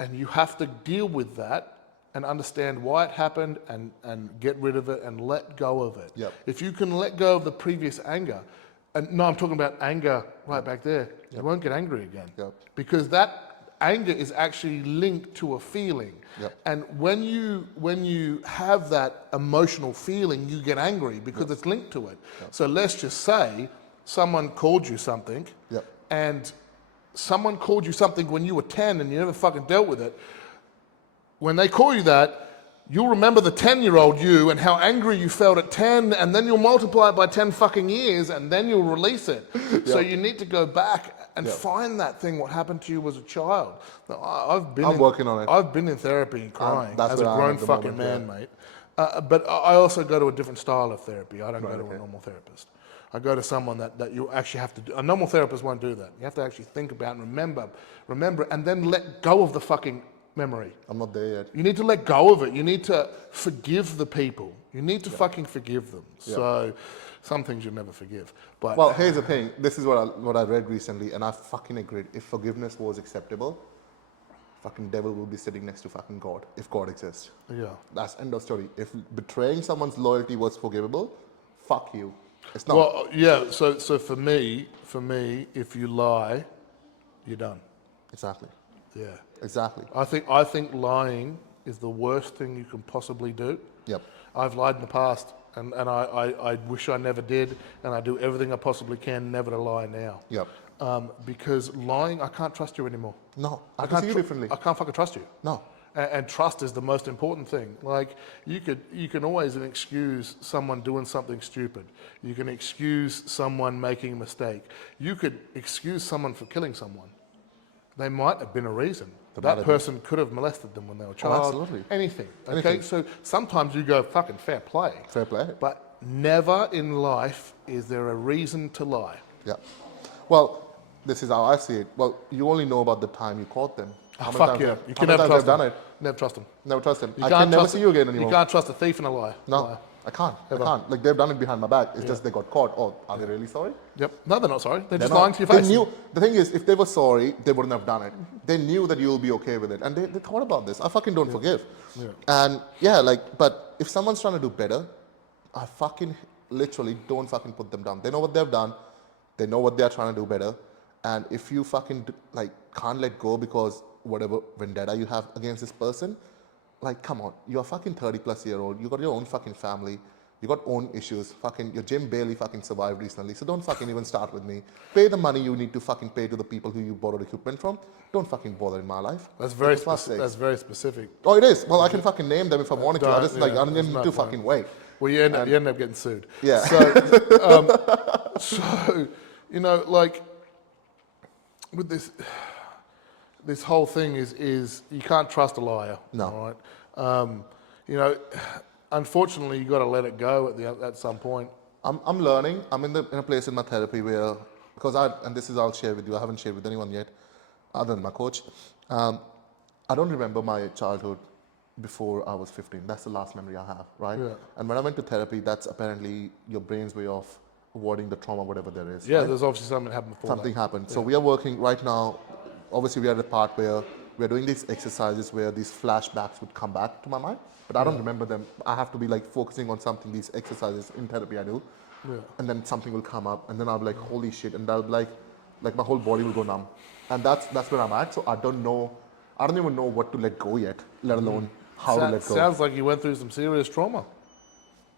And you have to deal with that and understand why it happened and get rid of it and let go of it. Yep. If you can let go of the previous anger, and no, I'm talking about anger right back there, you won't get angry again. Yep. Because that anger is actually linked to a feeling. Yep. And when you have that emotional feeling, you get angry because it's linked to it. So let's just say someone called you something, and someone called you something when you were 10 and you never fucking dealt with it. When they call you that, you'll remember the 10-year-old you and how angry you felt at 10, and then you'll multiply it by 10 fucking years, and then you'll release it. So you need to go back and find that thing, what happened to you as a child. Now, I'm working on it. I've been in therapy and crying that's as a where I am grown at the fucking moment, man, mate. But I also go to a different style of therapy. I don't go to a normal therapist. I go to someone that you actually have to do. A normal therapist won't do that. You have to actually think about and remember, and then let go of the fucking memory. I'm not there yet. You need to let go of it. You need to forgive the people. You need to fucking forgive them. So some things you'll never forgive. But Well, here's the thing. This is what I read recently, and I fucking agreed. If forgiveness was acceptable, fucking devil will be sitting next to fucking God, if God exists. yeah. That's end of story. If betraying someone's loyalty was forgivable, fuck you. It's not. Well, yeah. So for me, if you lie, you're done. Exactly. Yeah. Exactly. I think lying is the worst thing you can possibly do. Yep. I've lied in the past, and I wish I never did, and I do everything I possibly can never to lie now. Yep. Because lying, I can't trust you anymore. No, I can see you differently. I can't fucking trust you. No. And trust is the most important thing. Like you can always excuse someone doing something stupid. You can excuse someone making a mistake. You could excuse someone for killing someone. They might have been a reason. That person could have molested them when they were a child. Absolutely. Anything. Okay, Anything. so sometimes you go fucking fair play. Fair play. But never in life is there a reason to lie. Yeah. Well, this is how I see it. Well, you only know about the time you caught them. How many Fuck times yeah. have- You how can many never times trust they've done them. it? Never trust them. Never trust them. You I can't can never trust- see you again anymore. You can't trust a thief in a lie. No, Lie. I can't. Ever. I can't. Like they've done it behind my back. It's just they got caught. Oh, are they really sorry? Yep. No, they're not sorry. They're just They're lying not. to your They face. knew. The thing is, if they were sorry, they wouldn't have done it. They knew that you'll be okay with it, and they thought about this. I fucking don't forgive. Yeah. And yeah, like, but if someone's trying to do better, I fucking literally don't fucking put them down. They know what they've done. They know what they're trying to do better. And if you fucking like can't let go because whatever vendetta you have against this person, like, come on, you're a fucking 30-plus-year-old. You got your own fucking family. You got own issues. Fucking, your gym barely fucking survived recently. So don't fucking even start with me. Pay the money you need to fucking pay to the people who you borrowed equipment from. Don't fucking bother in my life. That's very For fuck's sake. That's very specific. Oh, it is. Well, I can fucking name them if I wanted to. I just like, I there's didn't no need to point. fucking wait. Well, you end up getting sued. Yeah. So you know, like with this whole thing is you can't trust a liar. No. All right. You know, unfortunately, you got to let it go at some point. I'm learning. I'm in a place in my therapy where, because and this is I'll share with you. I haven't shared with anyone yet, other than my coach. I don't remember my childhood before I was 15. That's the last memory I have, right? Yeah. And when I went to therapy, that's apparently your brain's way of avoiding the trauma, whatever there is. Yeah, right? there's obviously something that happened before Something that. happened. So we are working right now. Obviously, we are at a part where we are doing these exercises where these flashbacks would come back to my mind, but I don't remember them. I have to be like focusing on something. These exercises in therapy I do, and then something will come up, and then I'll be like, holy shit, and that'll be like my whole body will go numb, and that's where I'm at. So I don't know. I don't even know what to let go yet, let alone how to let go. Sounds like you went through some serious trauma.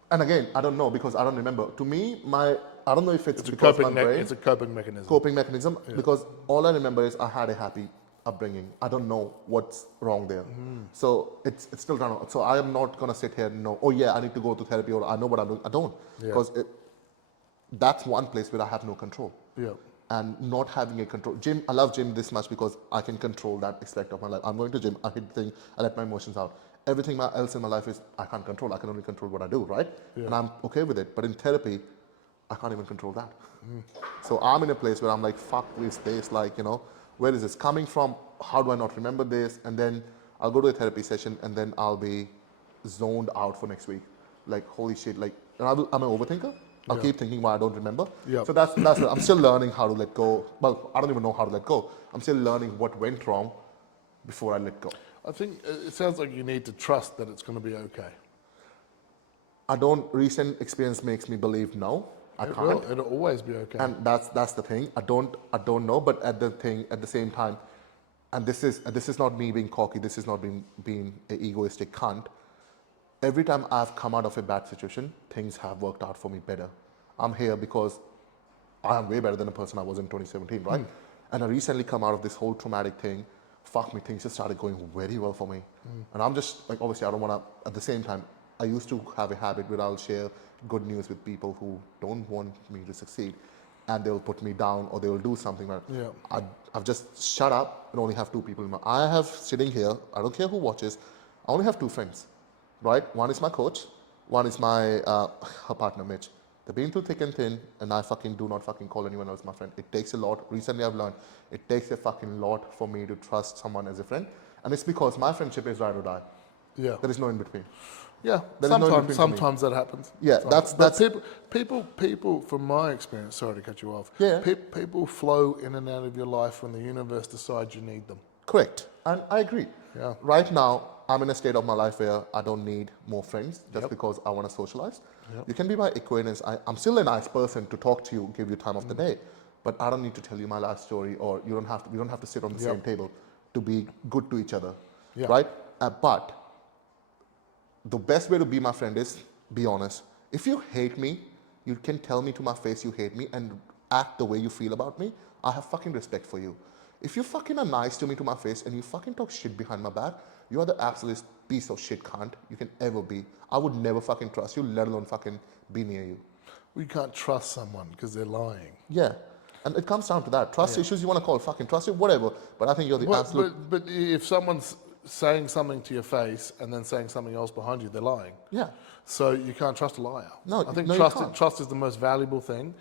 And again, I don't know because I don't remember. To me, I don't know if it's It's a because coping. my brain. It's a coping mechanism. Coping mechanism because all I remember is I had a happy upbringing. I don't know what's wrong there. So it's still trying to, so I am not going to sit here and know, oh yeah, I need to go to therapy or I know what I'm doing. I don't. Because that's one place where I have no control. Yeah. And not having a control. Gym, I love gym this much because I can control that aspect of my life. I'm going to gym, I hit the thing, I let my emotions out. Everything else in my life is I can't control. I can only control what I do, right? And I'm okay with it. But in therapy, I can't even control that. So I'm in a place where I'm like, fuck this, like, you know, where is this coming from? How do I not remember this? And then I'll go to a therapy session and then I'll be zoned out for next week. Like, holy shit, like, and I'm an overthinker. I'll keep thinking why I don't remember. Yeah. So that's what, I'm still learning how to let go. Well, I don't even know how to let go. I'm still learning what went wrong before I let go. I think it sounds like you need to trust that it's going to be okay. Recent experience makes me believe no, I It can't. will. It'll always be okay. And that's the thing. I don't know, but at the same time, and this is not me being cocky. This is not being an egoistic cunt. Every time I've come out of a bad situation, things have worked out for me better. I'm here because I am way better than the person I was in 2017, right? And I recently come out of this whole traumatic thing. Fuck me, things just started going very well for me. And I'm just like, obviously, I don't want to. At the same time, I used to have a habit where I'll share good news with people who don't want me to succeed, and they'll put me down or they will do something. I've just shut up and only have two people in my. I have sitting here. I don't care who watches. I only have two friends, right? One is my coach. One is my her partner Mitch. They've been through thick and thin, and I fucking do not fucking call anyone else my friend. It takes a lot. Recently, I've learned it takes a fucking lot for me to trust someone as a friend, and it's because my friendship is ride or die. Yeah. There is no in between. Yeah. There is no in between for me. Sometimes that happens. Yeah, Sometimes. that's People. From my experience, sorry to cut you off. Yeah. People flow in and out of your life when the universe decides you need them. correct, and I agree. Yeah. Right now, I'm in a state of my life where I don't need more friends just because I want to socialize. You can be my acquaintance. I'm still a nice person to talk to you, give you time of the day, but I don't need to tell you my life story, or we don't have to sit on the same table to be good to each other, right? But the best way to be my friend is be honest. If you hate me, you can tell me to my face you hate me and act the way you feel about me. I have fucking respect for you. If you fucking are nice to me to my face and you fucking talk shit behind my back, you are the absolute piece of shit cunt you can ever be. I would never fucking trust you, let alone fucking be near you. We can't trust someone because they're lying. Yeah. And it comes down to that. Trust issues you want to call, fucking trust you, whatever. But I think you're the absolute... But if someone's saying something to your face and then saying something else behind you, they're lying. Yeah. So you can't trust a liar. No, I think no, you can't. trust is the most valuable thing.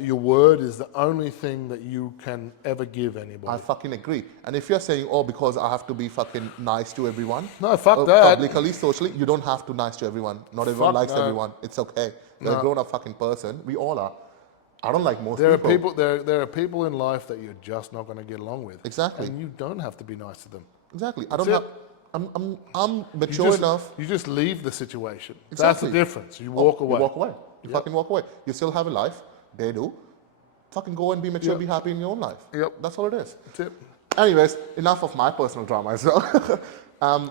Your word is the only thing that you can ever give anybody. I fucking agree. And if you're saying, oh, because I have to be fucking nice to everyone. No, fuck that. Publicly, socially, you don't have to be nice to everyone. Not everyone likes no. everyone. It's okay. You're a grown-up fucking person. We all are. I don't like most There people. there are people in life that you're just not going to get along with. Exactly. And you don't have to be nice to them. Exactly. I'm You mature just, enough. You just leave the situation. That's Exactly. the difference. You walk away. You walk away. You fucking walk away. You still have a life. They do. Fucking go and be mature, be happy in your own life. Yep. That's all it is. That's it. Anyways, enough of my personal drama as well.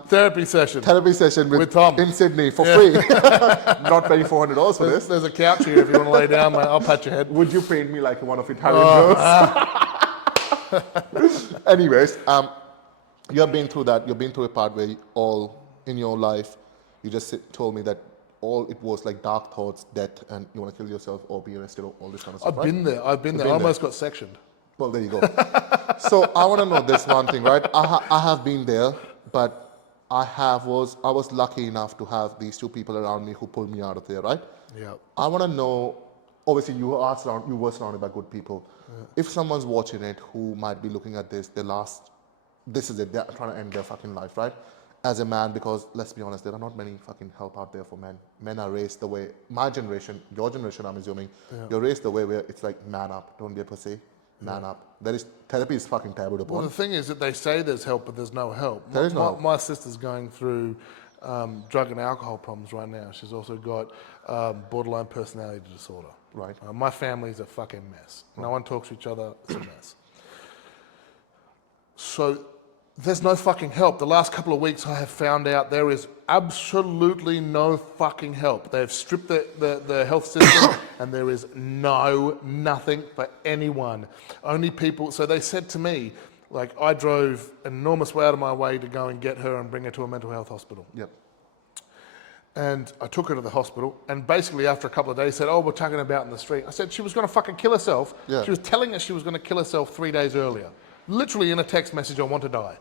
Therapy session. Therapy session with Tom. in Sydney for free. Not paying $400 for this. There's a couch here if you want to lay down, mate. I'll pat your head. Would you paint me like one of Italian girls? Anyways, you have been through that. You've been through a part where all in your life, you just told me that all it was like dark thoughts, death, and you want to kill yourself or be arrested or all this kind of stuff. I've been there. I almost got sectioned. Well, there you go. So I want to know this one thing, right? I have been there, but I was lucky enough to have these two people around me who pulled me out of there, right? Yeah. I want to know. Obviously, you were surrounded by good people. Yeah. If someone's watching it who might be looking at this, this is it. They're trying to end their fucking life, right? as a man, because let's be honest, there are not many fucking help out there for men. Men are raised the way, my generation, your generation, I'm assuming, you're raised the way where it's like, man up, don't be a pussy, man up. Therapy is fucking taboo upon. Well, the thing is that they say there's help, but there's no help. There is no help. My sister's going through drug and alcohol problems right now. She's also got borderline personality disorder. Right. My family's a fucking mess. No one talks to each other. It's a mess. So there's no fucking help. The last couple of weeks I have found out there is absolutely no fucking help. They've stripped the health system and there is nothing for anyone. Only people, so they said to me, like, I drove an enormous way out of my way to go and get her and bring her to a mental health hospital. Yep. And I took her to the hospital, and basically after a couple of days said, oh, we're tugging about in the street. I said she was going to fucking kill herself. Yeah. She was telling us she was going to kill herself 3 days earlier. Literally in a text message, I want to die.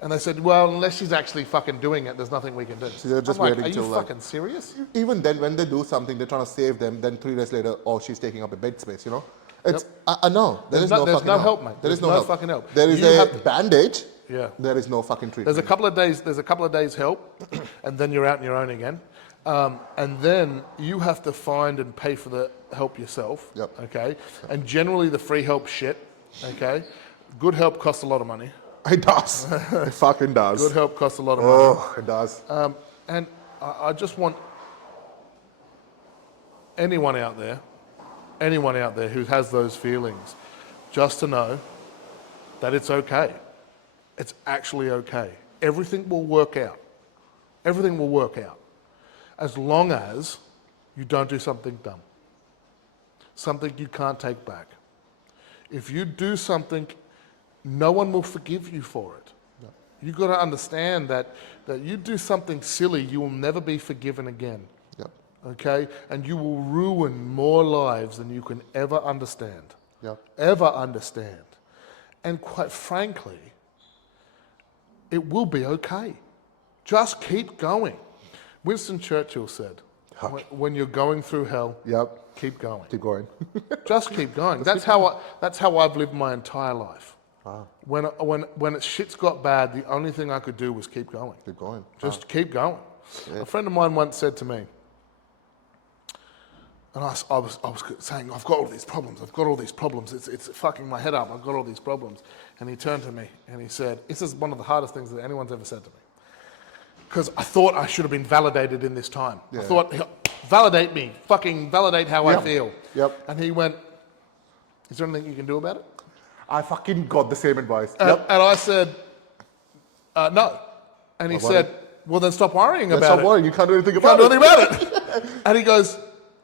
And they said, well, unless she's actually fucking doing it, there's nothing we can do. So they're just I'm like, waiting are till, you like- fucking serious? Even then, when they do something, they're trying to save them, then 3 days later, oh, she's taking up a bed space, you know? It's, I know, There's no there's fucking no help, mate. There is There's no no fucking help. There is You a have to- bandage, Yeah. there is no fucking treatment. There's a couple of days help, and then you're out on your own again. And then you have to find and pay for the help yourself. Yep. Okay. And generally the free help shit. Okay. Good help costs a lot of money. It does. It fucking does. Good help costs a lot of money. Oh, it does. And I just want anyone out there who has those feelings, just to know that it's okay. It's actually okay. Everything will work out. Everything will work out. As long as you don't do something dumb. Something you can't take back. If you do something, no one will forgive you for it. No. You've got to understand that you do something silly, you will never be forgiven again. Yep. Okay? And you will ruin more lives than you can ever understand. Yep. Ever understand. And quite frankly, it will be okay. Just keep going. Winston Churchill said, when you're going through hell, Yep. keep going. Keep going. Just keep going. That's how I've lived my entire life. Wow. When shit's got bad, the only thing I could do was keep going. Keep going. Just keep going. Yeah. A friend of mine once said to me, and I was saying, I've got all these problems. It's fucking my head up. I've got all these problems. And he turned to me and he said, this is one of the hardest things that anyone's ever said to me. Because I thought I should have been validated in this time. Yeah. I thought, validate me. Fucking validate how I feel. Yep. And he went, is there anything you can do about it? I fucking got the same advice. And I said, no. And he said, well, then stop worrying about it. Stop worrying. You can't do anything You about can't it. do anything about it. And he goes,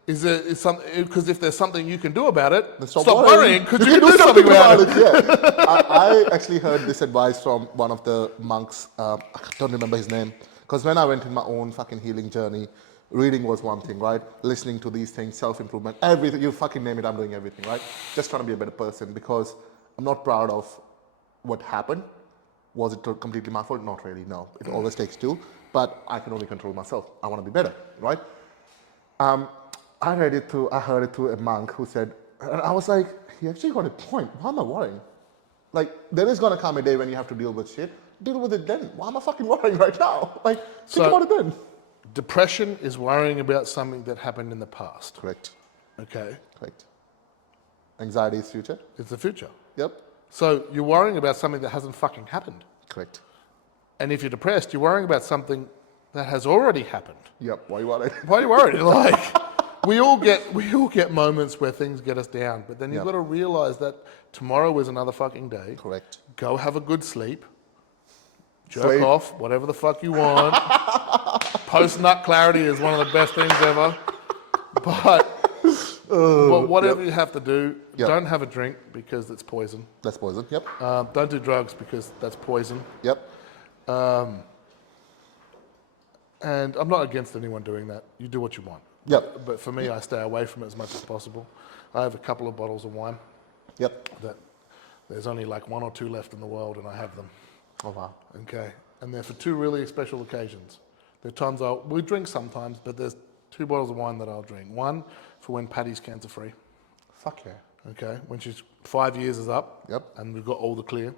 because if there's something you can do about it, Then stop worrying, because you can do something something about it. Yeah. I actually heard this advice from one of the monks. I don't remember his name. Because when I went in my own fucking healing journey, reading was one thing, right? Listening to these things, self-improvement, everything. You fucking name it, I'm doing everything, right? Just trying to be a better person because I'm not proud of what happened. Was it completely my fault? Not really, no. It always takes two. But I can only control myself. I want to be better, right? I heard it through a monk who said, and I was like, he actually got a point. Why am I worrying? Like, there is going to come a day when you have to deal with shit. Deal with it then. Why am I fucking worrying right now? Like, think about it then. Depression is worrying about something that happened in the past. Correct. Okay? Correct. Anxiety is future. It's the future. Yep. So you're worrying about something that hasn't fucking happened. Correct. And if you're depressed, you're worrying about something that has already happened. Yep. Why are you worried? Why are you worried? Like, we all get moments where things get us down, but then you've got to realize that tomorrow is another fucking day. Correct. Go have a good sleep. Jerk Sleep. off, whatever the fuck you want. Post-nut clarity is one of the best things ever. But whatever you have to do, don't have a drink because it's poison. That's poison. Yep. Don't do drugs because that's poison. Yep. And I'm not against anyone doing that. You do what you want. Yep. But for me, I stay away from it as much as possible. I have a couple of bottles of wine Yep. that there's only like 1 or 2 left in the world, and I have them. Oh, wow. Okay, and they're for 2 really special occasions. There are times we drink sometimes, but there's 2 bottles of wine that I'll drink. One for when Paddy's cancer free. Fuck yeah. Okay, when she's 5 years is up. Yep. And we've got all the clear.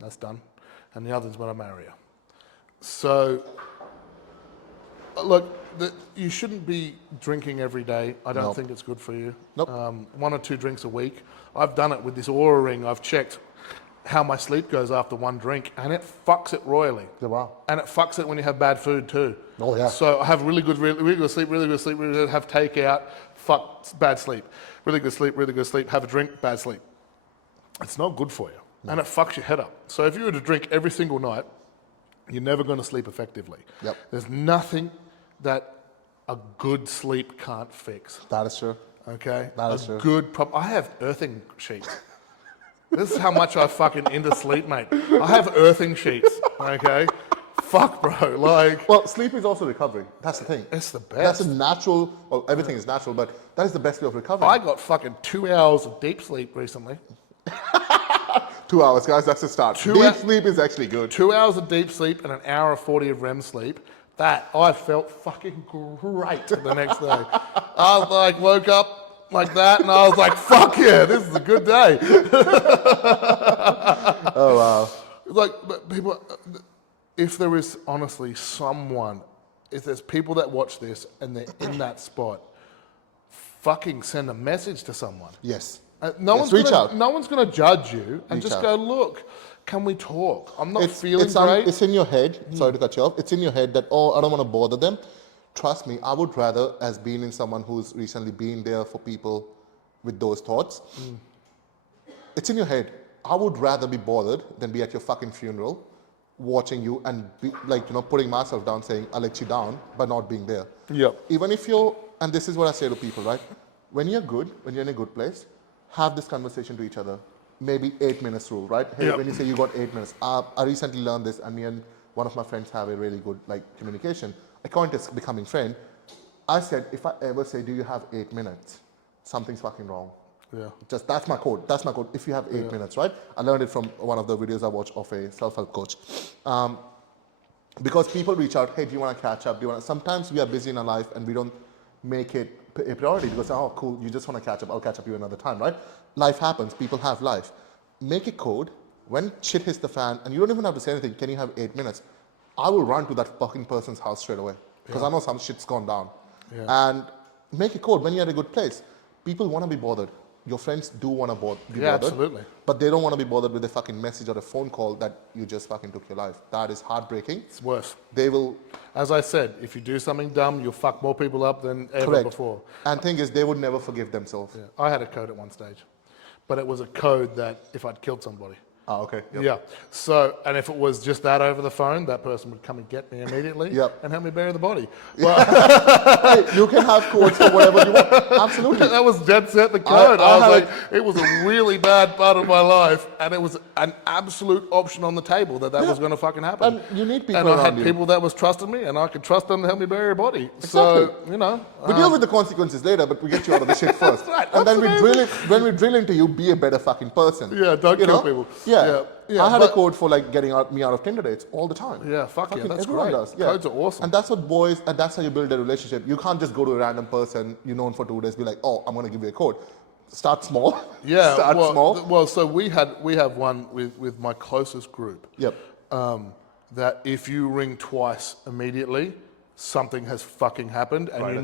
That's done. And the other is when I marry her. So, look, you shouldn't be drinking every day. I don't Nope. think it's good for you. Nope. 1 or 2 drinks a week. I've done it with this Aura Ring. I've checked how my sleep goes after 1 drink, and it fucks it royally. Yeah, wow. And it fucks it when you have bad food too. Oh, yeah. So I have really good sleep, really good sleep, really good, have takeout, bad sleep. Really good sleep, have a drink, bad sleep. It's not good for you. And it fucks your head up. So if you were to drink every single night, you're never going to sleep effectively. Yep. There's nothing that a good sleep can't fix. That is true. Okay? That is true. I have earthing sheets. This is how much I fucking into sleep, mate. I have earthing sheets, okay? Fuck, bro, like... Well, sleep is also recovery. That's the thing. It's the best. That's a natural, well, everything is natural, but that is the best way of recovering. I got fucking 2 hours of deep sleep recently. 2 hours, guys, that's the start. Deep sleep is actually good. 2 hours of deep sleep and an hour of 40 of REM sleep. That, I felt fucking great the next day. I was like, woke up like that, and I was like, fuck yeah, this is a good day. Oh, wow. Like, but people, if there is honestly someone, if there's people that watch this and they're in that spot, fucking send a message to someone. Yes. No Yes, one's reach gonna, out. No one's going to judge you, and Reach just out. go, look, can we talk? I'm not feeling it's great. It's in your head. Sorry to cut you off. It's in your head that, oh, I don't want to bother them. Trust me, I would rather, as being in someone who's recently been there for people with those thoughts, it's in your head. I would rather be bothered than be at your fucking funeral, watching you and be like, putting myself down, saying, I let you down, by not being there. Yep. Even if you're, and this is what I say to people, right? When you're good, when you're in a good place, have this conversation to each other. Maybe 8 minutes rule, right? Hey, Yep. when you say you got 8 minutes, I recently learned this, and me and one of my friends have a really good communication. According to becoming friend, I said, if I ever say, do you have 8 minutes? Something's fucking wrong. Yeah. Just that's my code. That's my code. If you have 8 minutes, right? I learned it from one of the videos I watched of a self-help coach. Because people reach out, hey, do you want to catch up? Do you want? Sometimes we are busy in our life and we don't make it a priority because, oh, cool, you just want to catch up. I'll catch up with you another time, right? Life happens. People have life. Make a code. When shit hits the fan, and you don't even have to say anything, can you have 8 minutes? I will run to that fucking person's house straight away because I know some shit's gone down. Yeah. And make a code when you're at a good place. People want to be bothered. Your friends do want to be Yeah, bothered. absolutely. But they don't want to be bothered with a fucking message or a phone call that you just fucking took your life. That is heartbreaking. It's worse. They will... As I said, if you do something dumb, you'll fuck more people up than ever Correct. before. And thing is, they would never forgive themselves. Yeah. I had a code at one stage, but it was a code that if I'd killed somebody. Ah, okay. Yep. Yeah. So, and if it was just that over the phone, that person would come and get me immediately Yep. and help me bury the body. Hey, you can have codes for whatever you want. Absolutely. That was dead set the code. I I was had like, it was a really bad part of my life, and it was an absolute option on the table that was going to fucking happen. And you need people And I around had you. people that was trusting me, and I could trust them to help me bury a body. Exactly. So, We deal with the consequences later, but we get you out of the shit first. Right, And then we absolutely. when we drill into you, be a better fucking person. Yeah, don't You kill know? people. Yeah. Yeah, I had a but- code for getting me out of Tinder dates all the time. Yeah, fuck yeah, Fucking that's everyone great. does. Yeah. Codes are awesome. And that's what boys, and that's how you build a relationship. You can't just go to a random person you known for 2 days, be like, oh, I'm going to give you a code. Start small. Yeah, Start small. Well, so we have one with my closest group. Yep. That if you ring twice immediately, something has fucking happened, and Right,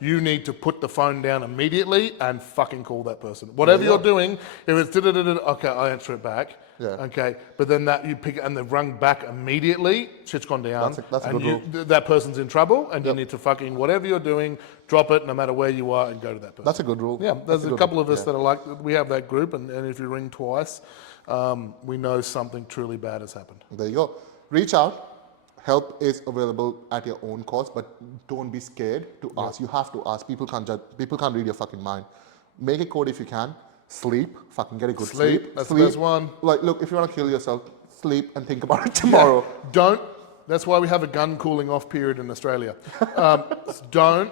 you need to put the phone down immediately and fucking call that person. Whatever you you're go. doing, if it's okay, I answer it back. Yeah. Okay, but then that you pick it and they've rung back immediately, shit's gone down. That's a and good rule. that person's in trouble, and you need to fucking whatever you're doing, drop it no matter where you are, and go to that person. That's a good rule. Yeah, there's That's a good couple rule. of us Yeah. that are like, we have that group, and if you ring twice, we know something truly bad has happened. There you go. Reach out. Help is available at your own cost, but don't be scared to ask. You have to ask. People can't judge. People can't read your fucking mind. Make a code if you can. Sleep. Fucking get a good sleep. That's the best one. Like, look, if you want to kill yourself, sleep and think about it tomorrow. That's why we have a gun cooling off period in Australia. Don't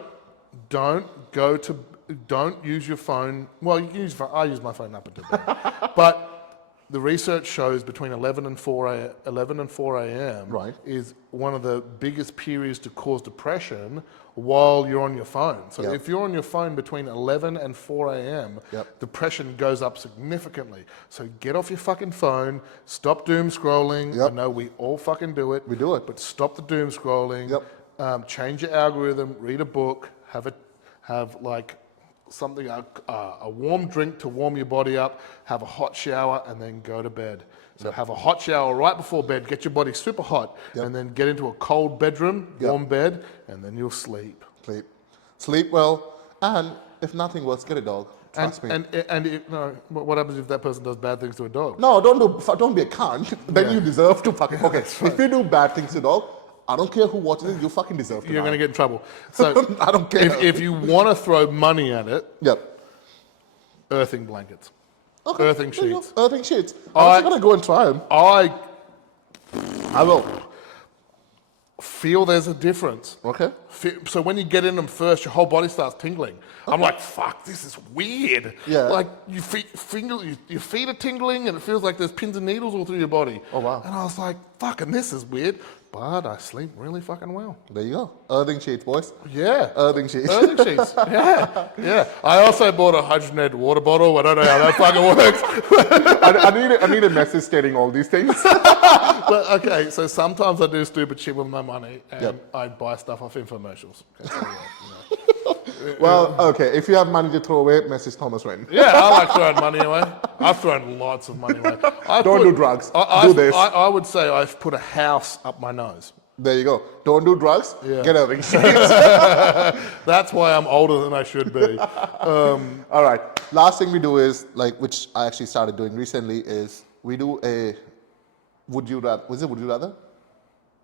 use your phone. Well, you can use your phone. I use my phone up until bed. But the research shows between 11 and 4 a.m. Right. is one of the biggest periods to cause depression while you're on your phone. So Yep. if you're on your phone between 11 and 4 a.m., Yep. depression goes up significantly. So get off your fucking phone, stop doom scrolling. Yep. I know we all fucking do it. We do it. But stop the doom scrolling. Yep. Change your algorithm, read a book, have like something, a warm drink to warm your body up, have a hot shower, and then go to bed. So have a hot shower right before bed, get your body super hot, and then get into a cold bedroom, warm bed, and then you'll sleep. Sleep well, and if nothing works, get a dog. Trust me. What happens if that person does bad things to a dog? No, don't be a cunt. Then you deserve to fucking. Okay, if you do bad things to dog, I don't care who watches it. You fucking deserve to. You're die. going to get in trouble. So I don't care. if you want to throw money at it, Yep. earthing blankets, Okay. earthing there you go. sheets. Earthing sheets. I'm actually gonna go and try them. I will. Feel there's a difference. Okay. So when you get in them first, your whole body starts tingling. I'm like, fuck, this is weird. Yeah. Like your feet are tingling, and it feels like there's pins and needles all through your body. Oh, wow. And I was like, fucking, this is weird. But I sleep really fucking well. There you go. Earthing sheets, boys. Yeah. Earthing sheets. Earthing sheets. Yeah. Yeah. I also bought a hydrogenated water bottle. I don't know how that fucking works. I need a message stating all these things. But okay, so sometimes I do stupid shit with my money, and I buy stuff off infomercials. Well, okay. If you have money to throw away, message Thomas Wren. Yeah, I like throwing money away. I've thrown lots of money away. Don't do drugs. Do this. I would say I've put a house up my nose. There you go. Don't do drugs. Yeah. Get earthing sheets. That's why I'm older than I should be. All right. Last thing we do is which I actually started doing recently, is we do a would you rather. Was it would you rather?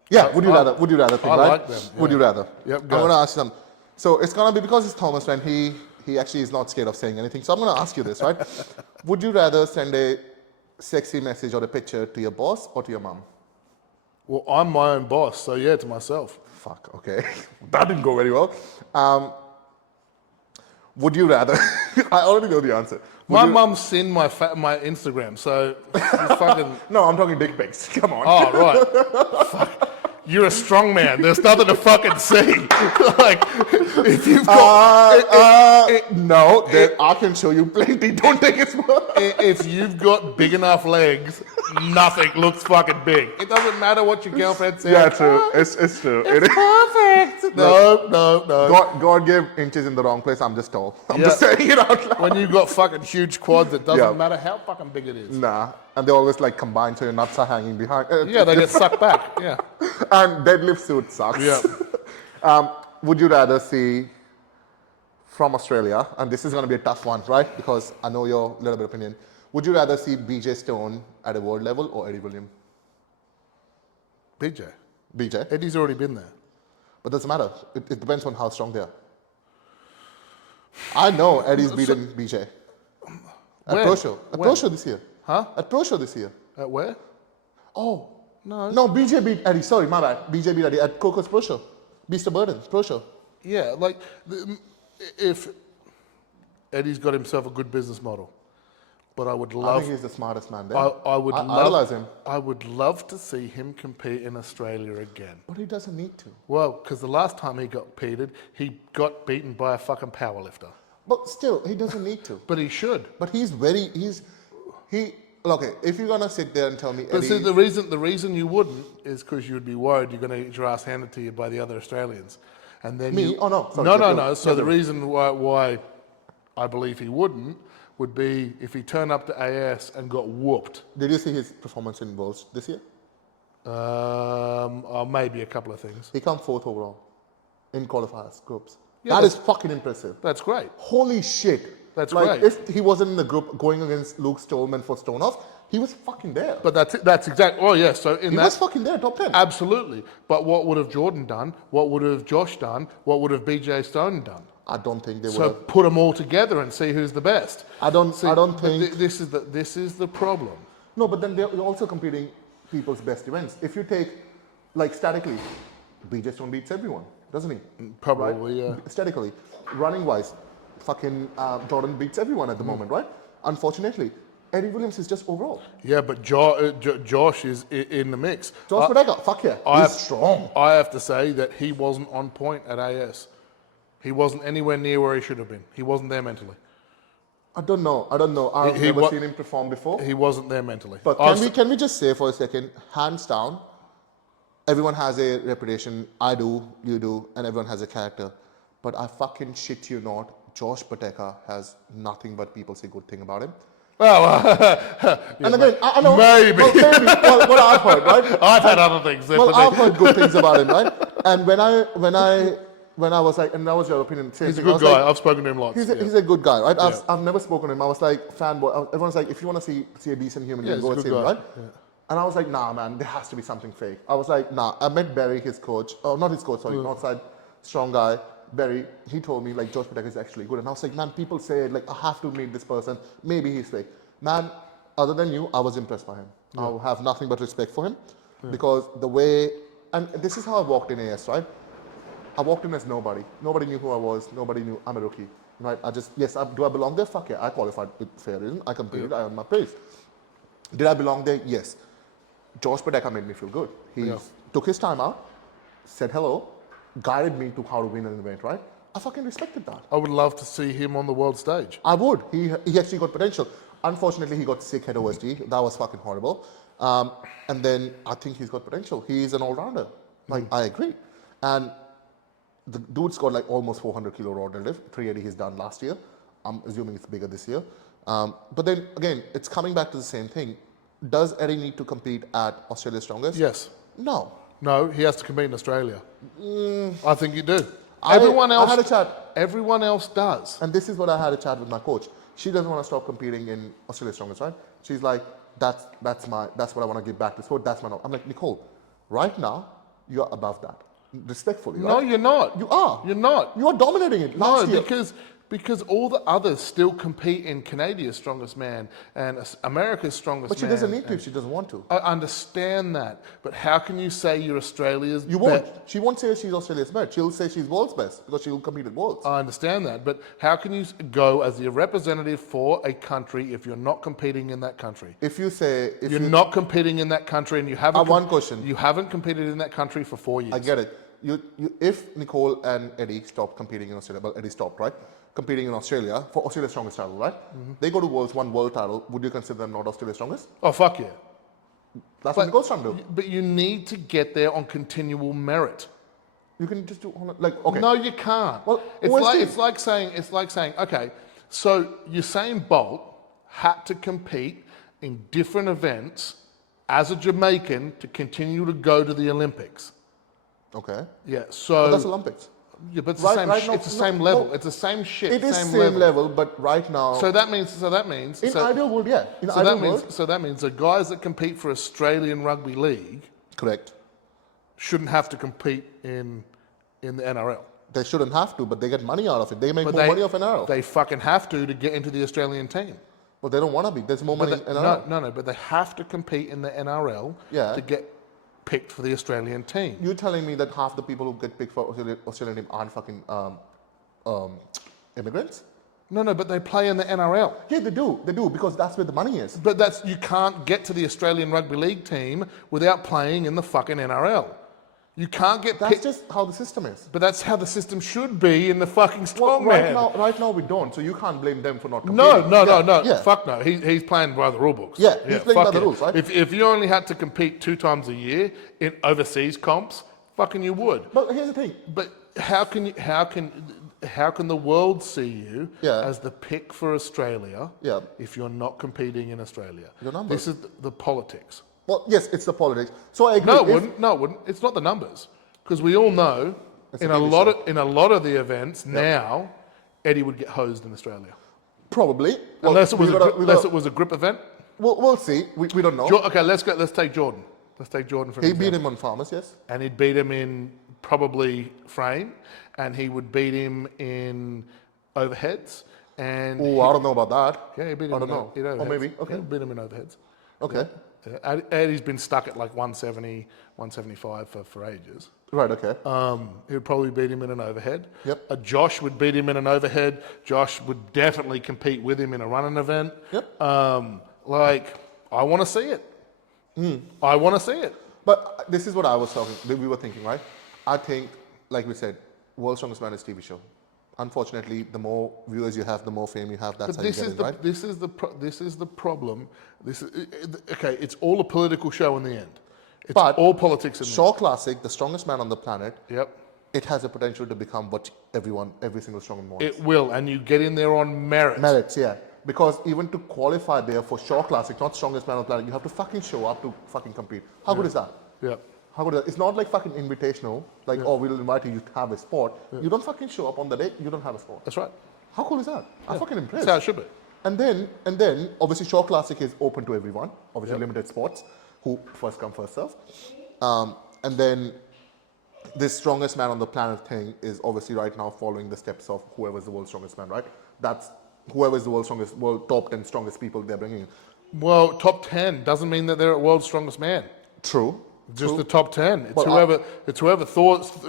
Yeah, would you rather? Would you rather thing, I right? like them, Would you rather? Yep, I'm go. gonna ask you something. So it's gonna be, because it's Thomas and he actually is not scared of saying anything. So I'm gonna ask you this, right? Would you rather send a sexy message or a picture to your boss or to your mom? Well, I'm my own boss, so yeah, to myself. Fuck. Okay, that didn't go very well. Would you rather? I already know the answer. My mum's seen my Instagram, so she's fucking. No, I'm talking dick pics. Come on. Oh right. Fuck. You're a strong man. There's nothing to fucking see. Like, if you've got... No, I can show you plenty. Don't take it small. If you've got big enough legs, nothing looks fucking big. It doesn't matter what your girlfriend says. Yeah, true. It's true. It's perfect. No. God gave inches in the wrong place. I'm just tall. I'm just saying it out loud. When you've got fucking huge quads, it doesn't matter how fucking big it is. Nah. And they always combine, so your nuts are hanging behind. Yeah, they get sucked back. Yeah. And deadlift suit sucks. Yeah. Would you rather see, from Australia, and this is going to be a tough one, right? Because I know your little bit opinion. Would you rather see BJ Stone at a world level or Eddie Williams? BJ. Eddie's already been there. But doesn't matter. It depends on how strong they are. I know Eddie's beaten BJ. At When? Pro Show. At Pro Show this year. Huh? At Pro Show this year. At where? Oh. No. No, BJ beat Eddie. Sorry, my bad. BJ beat Eddie at Coco's Pro Show. Beast of Burden, Pro Show. Yeah, if Eddie's got himself a good business model, but I would love... I think he's the smartest man there. I would I love... idolize him. I would love to see him compete in Australia again. But he doesn't need to. Well, because the last time he got competed, he got beaten by a fucking powerlifter. But still, he doesn't need to. But he should. But okay, if you're gonna sit there and tell me But Eddie... see, the reason you wouldn't is because you'd be worried you're going to get your ass handed to you by the other Australians, and then Me? Oh, no. Sorry, no. So the reason why I believe he wouldn't would be if he turned up to AS and got whooped. Did you see his performance in Worlds this year? Maybe a couple of things. He came 4th overall in qualifiers, groups. Yeah, that is fucking impressive. That's great. Holy shit. That's great. If he wasn't in the group going against Luke Stolman for Stoneoff, he was fucking there. But that's exactly. Oh yeah. So he was fucking there, top 10. Absolutely. But what would have Jordan done? What would have Josh done? What would have BJ Stone done? I don't think they would So have. put them all together and see who's the best. I don't think. This is the problem. No, but then they're also competing people's best events. If you take, statically, BJ Stone beats everyone, doesn't he? Probably, right? Yeah. Statically, running wise, fucking Jordan beats everyone at the moment, right? Unfortunately. Eddie Williams is just overall. Yeah, but Josh is in the mix. Josh Bodega, fuck yeah, he's strong. I have to say that he wasn't on point at AS. He wasn't anywhere near where he should have been. He wasn't there mentally. I don't know. I've never seen him perform before. He wasn't there mentally. But can we just say for a second, hands down, everyone has a reputation. I do, you do, and everyone has a character. But I fucking shit you not, Josh Pateka has nothing but people say good thing about him. Well, and again, I know. Maybe. Well, what I've heard, right? I've had other things. Well, I've heard good things about him, right? And when I was like, and that was your opinion. He's a good guy. Like, I've spoken to him lots. He's a good guy, right? I've never spoken to him. I was like, fanboy. Everyone's like, if you want to see a decent human being, go and see him, right? Yeah. And I was like, nah, man, there has to be something fake. I was like, nah. I met Barry, his coach. Oh, not his coach, sorry, outside strong guy. Barry, he told me like Josh Pateka is actually good. And I was like, man, people say like I have to meet this person. Maybe he's fake. Man, other than you, I was impressed by him. Yeah. I have nothing but respect for him because the way, and this is how I walked in AS, right? I walked in as nobody. Nobody knew who I was. Nobody knew I'm a rookie, right? Do I belong there? Fuck yeah, I qualified with fair reason. I competed, I earned my praise. Did I belong there? Yes. Josh Pateka made me feel good. He took his time out, said hello, guided me to how to win an event, right? I fucking respected that. I would love to see him on the world stage. I would. He actually got potential. Unfortunately, he got sick at OSG. That was fucking horrible. And then I think he's got potential. He's an all-rounder. Like, I agree. And the dude's got like almost 400 kilo raw deadlift. 380 he's done last year. I'm assuming it's bigger this year. But then again, it's coming back to the same thing. Does Eddie need to compete at Australia's Strongest? Yes. No. No, he has to compete in Australia. I think you do. I had a chat. Everyone else does. And this is what I had a chat with my coach. She doesn't want to stop competing in Australia's Strongest, right? She's like, that's what I want to give back to sport. That's my. I'm like, Nicole, right now you're above that. Respectfully, right? No, you're not. You are. You're not. You are dominating it. Last year. Because all the others still compete in Canada's Strongest Man and America's Strongest Man. But she doesn't need to if she doesn't want to. I understand that. But how can you say you're Australia's You won't. She won't say she's Australia's best. She'll say she's world's best because she'll compete at worlds. I understand that. But how can you go as the representative for a country if you're not competing in that country? If you say... You're not competing in that country and you haven't... I have one question. You haven't competed in that country for 4 years. I get it. If Nicole and Eddie stopped competing in Australia, well, Eddie stopped, right? Competing in Australia for Australia's Strongest title, right? Mm-hmm. They go to Worlds, won world title. Would you consider them not Australia's Strongest? Oh, fuck yeah. That's what Nicole's trying to do. But you need to get there on continual merit. You can just do, like, okay. No, you can't. Well, it's like saying, okay, so Usain Bolt had to compete in different events as a Jamaican to continue to go to the Olympics. Okay. Yeah, so... But that's Olympics. Yeah, but it's the same level. No, it's the same shit. It is same level, but right now... So that means... In ideal world, yeah. So that means the guys that compete for Australian Rugby League... Correct. ...shouldn't have to compete in the NRL. They shouldn't have to, but they get money out of it. They make more money off NRL. They fucking have to get into the Australian team. Well, they don't want to be. There's more money in NRL. No, but they have to compete in the NRL to get picked for the Australian team. You're telling me that half the people who get picked for Australian team aren't fucking immigrants? No, but they play in the NRL. Yeah, they do, because that's where the money is. But you can't get to the Australian Rugby League team without playing in the fucking NRL. You can't get picked. That's just how the system is. But that's how the system should be in the fucking strongman. Well, right now we don't, so you can't blame them for not competing. No. Yeah. Fuck no. He's playing by the rule books. Yeah, he's playing by the rules, right? If you only had to compete 2 times a year in overseas comps, fucking you would. But here's the thing. But how can the world see you as the pick for Australia if you're not competing in Australia? Your numbers. This is the politics. Well, yes, it's the politics. So I agree. No, it wouldn't. It's not the numbers, because we all know in a lot of the events now, Eddie would get hosed in Australia. Probably, unless it was a group event. We'll see. We don't know. Okay, let's take Jordan. Let's take Jordan for. He beat him on Farmers, yes. And he'd beat him in probably frame, and he would beat him in overheads. And I don't know about that. Yeah, he beat him. I don't know. Or maybe. Okay. He beat him in overheads. Okay. Yeah. Eddie's been stuck at like 170, 175 for ages. Right, okay. He would probably beat him in an overhead. Yep. Josh would beat him in an overhead. Josh would definitely compete with him in a running event. Yep. Like, I want to see it. I want to see it. But this is what we were thinking, right? I think, like we said, World's Strongest Man is TV show. Unfortunately, the more viewers you have, the more fame you have. That's how you get in, right? This is the problem. Okay. It's all a political show in the end. It's all politics in the end. Shaw Classic, the strongest man on the planet. Yep. It has a potential to become what every single strongman wants. It will, and you get in there on merit. Merits, yeah. Because even to qualify there for Shaw Classic, not strongest man on the planet, you have to fucking show up to fucking compete. How good is that? Yeah. How good is that? It's not like fucking invitational, like, oh, we'll invite you to have a sport. You don't fucking show up on the day, you don't have a sport. That's right. How cool is that? I'm fucking impressed. That's how it should be. And then, obviously, Shaw Classic is open to everyone. Obviously, limited sports, who first come, first serve. And then this strongest man on the planet thing is obviously right now following the steps of whoever's the world's strongest man, right? That's whoever's the world top 10 strongest people they're bringing in. Well, top 10 doesn't mean that they're at world's strongest man. True. Just the top 10. It's whoever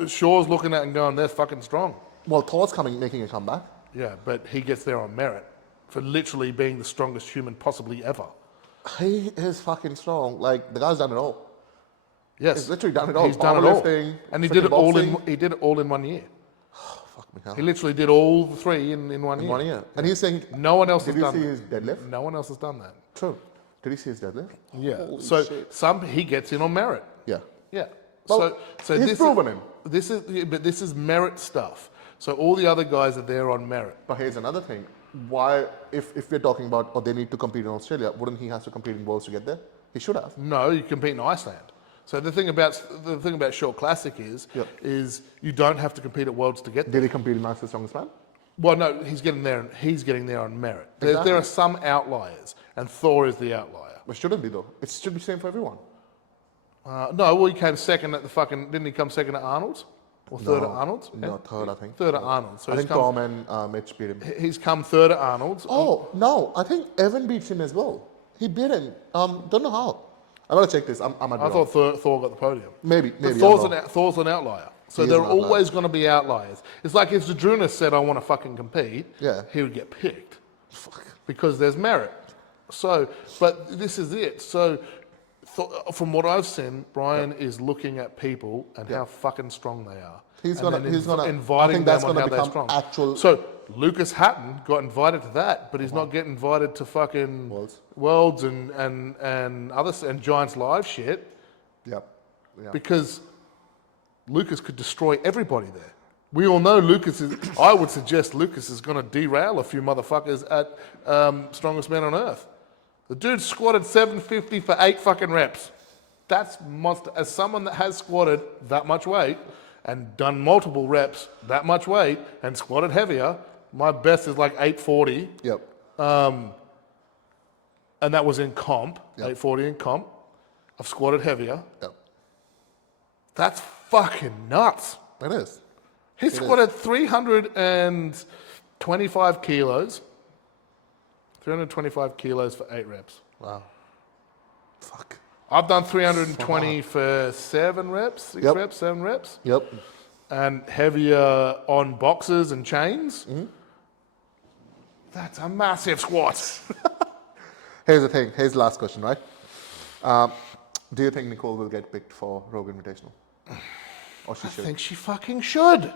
Shaw's looking at and going, they're fucking strong. Well, Thor's making a comeback. Yeah, but he gets there on merit for literally being the strongest human possibly ever. He is fucking strong. Like, the guy's done it all. Yes. He's literally done it all. He's done it all. And he did it all in 1 year. Fuck me hell. He literally did all the three in 1 year. 1 year. And he's saying, no one else has done that. Did you see his deadlift? No one else has done that. True. Did you see his deadlift? Yeah. Holy so shit. he gets in on merit. Yeah. Yeah. Well, so he's proven him. This is merit stuff. So all the other guys are there on merit. But here's another thing. Why, if we're talking about, they need to compete in Australia, wouldn't he have to compete in Worlds to get there? He should have. No, you compete in Iceland. So the thing about Short Classic is you don't have to compete at Worlds to get there. Did he compete in Iceland's Strongest Man? Well, no, he's getting there on merit. Exactly. There are some outliers, and Thor is the outlier. But shouldn't be though. It should be the same for everyone. No, well, he came second at the fucking. Didn't he come second at Arnold's? Or third at Arnold's? No, third, I think. Third at Arnold's. So I think Tom and Mitch beat him. He's come third at Arnold's. Oh, no. I think Evan beats him as well. He beat him. Don't know how. I'm going to check this. I thought Thor got the podium. Maybe. Thor's an outlier. So there are always going to be outliers. It's like if Zadrunas said, I want to fucking compete, he would get picked. Fuck. Because there's merit. So, but this is it. So, from what I've seen, Brian is looking at people and how fucking strong they are. He's gonna inviting them on how they're strong. Actual. So Lucas Hatton got invited to that, but he's not getting invited to fucking Worlds and others and Giants Live shit. Yep. Because Lucas could destroy everybody there. We all know Lucas is. I would suggest Lucas is going to derail a few motherfuckers at Strongest Man on Earth. The dude squatted 750 for 8 fucking reps. That's monster. As someone that has squatted that much weight and done multiple reps that much weight and squatted heavier, my best is like 840. Yep. And that was in comp, 840 in comp. I've squatted heavier. Yep. That's fucking nuts. It is. He squatted 325 kilos. 325 kilos for 8 reps. Wow. Fuck. I've done 320 for 7 reps, 6 reps, 7 reps. Yep. And heavier on boxes and chains. Mm-hmm. That's a massive squat. Here's the thing. Here's the last question, right? Do you think Nicole will get picked for Rogue Invitational? Or she should? I think she fucking should.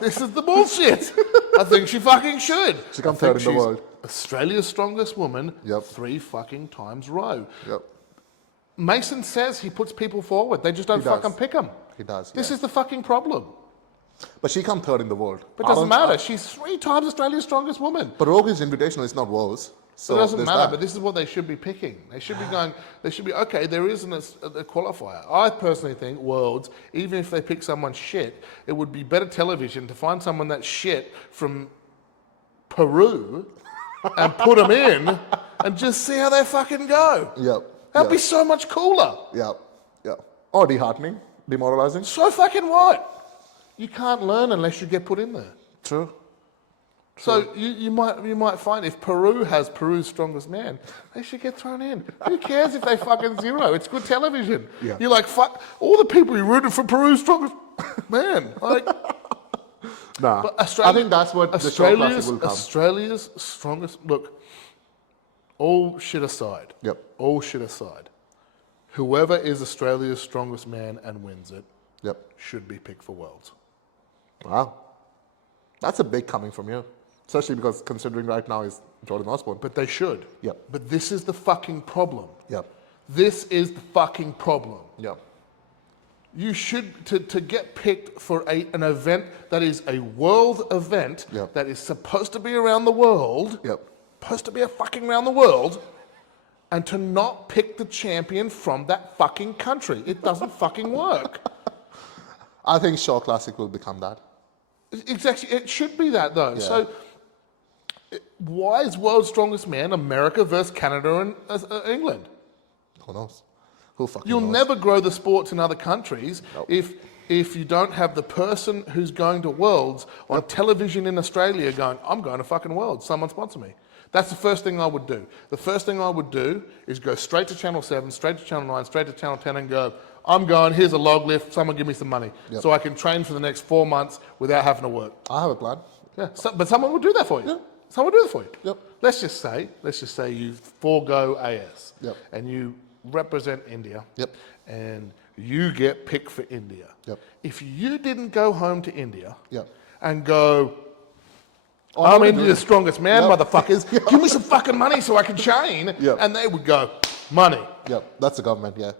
This is the bullshit. I think she fucking should. She comes third in the world. Australia's strongest woman, 3 fucking times row. Yep. Mason says he puts people forward. They just don't fucking pick them. He does. This is the fucking problem. But she comes third in the world. But it doesn't matter. She's 3 times Australia's strongest woman. But Rogue is Invitational. It's not Worlds. So it doesn't matter, but this is what they should be picking. They should be going, okay, there isn't a qualifier. I personally think Worlds, even if they pick someone shit, it would be better television to find someone that's shit from Peru and put them in and just see how they fucking go. Yep. That'd be so much cooler. Yep. Yep. Or disheartening, demoralizing. So fucking what? You can't learn unless you get put in there. True. So you might find if Peru has Peru's strongest man, they should get thrown in. Who cares if they fucking zero? It's good television. Yeah. You're like, fuck, all the people who rooted for Peru's strongest man. Like, nah, I think that's what the Shaw Classic will come. Australia's strongest, look, all shit aside, Yep. all shit aside, whoever is Australia's strongest man and wins it Yep. should be picked for Worlds. Wow. That's a big coming from you. Especially because considering right now is Jordan Osborne. But they should. Yep. But this is the fucking problem. Yep. This is the fucking problem. Yep. You should, to get picked for an event that is a world event Yep. that is supposed to be around the world, Yep. supposed to be a fucking around the world, and to not pick the champion from that fucking country. It doesn't fucking work. I think Shaw Classic will become that. Exactly. It should be that though. Yeah. So why is World's Strongest Man America versus Canada and England? Who knows? Who fucking You'll knows? never grow the sports in other countries Nope. if you don't have the person who's going to Worlds on television in Australia going, I'm going to fucking Worlds, someone sponsor me. That's the first thing I would do. The first thing I would do is go straight to Channel 7, straight to Channel 9, straight to Channel 10 and go, I'm going, here's a log lift, someone give me some money. Yep. So I can train for the next 4 months without having to work. I have a plan. Yeah, but someone will do that for you. Yeah. Someone will do that for you. Yep. Let's just say you forego AS. Yep. And you represent India. Yep. And you get picked for India. Yep. If you didn't go home to India Yep. and go, Oh, I'm no, India's strongest man, Yep. motherfuckers, give me some fucking money so I can train. Yep. And they would go, money. Yep. That's the government, yeah.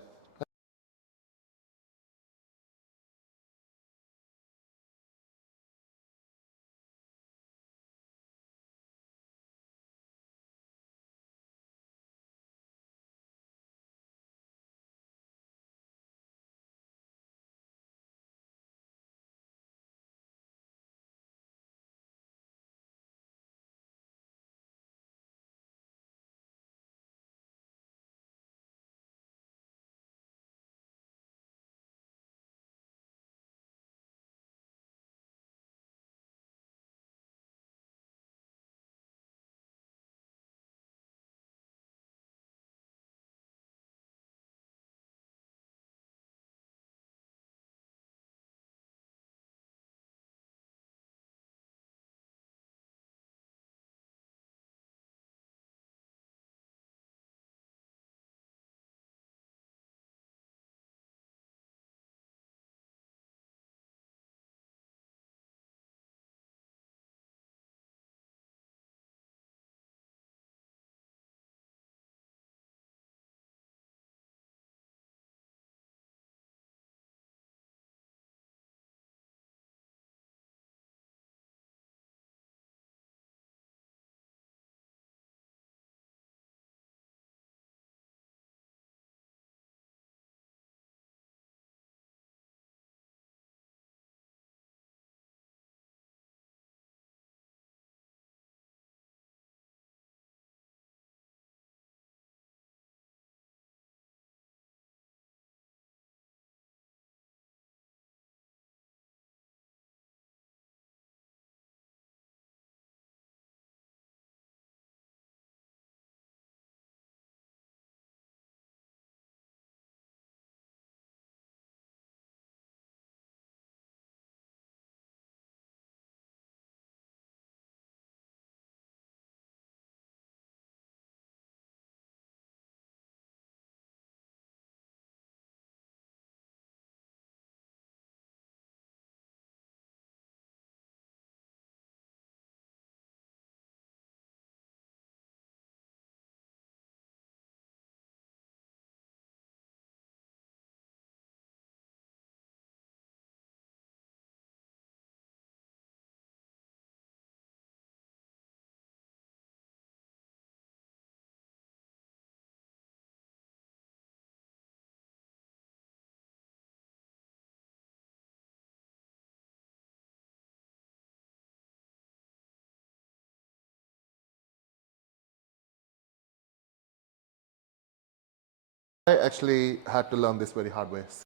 I actually had to learn this very hard way.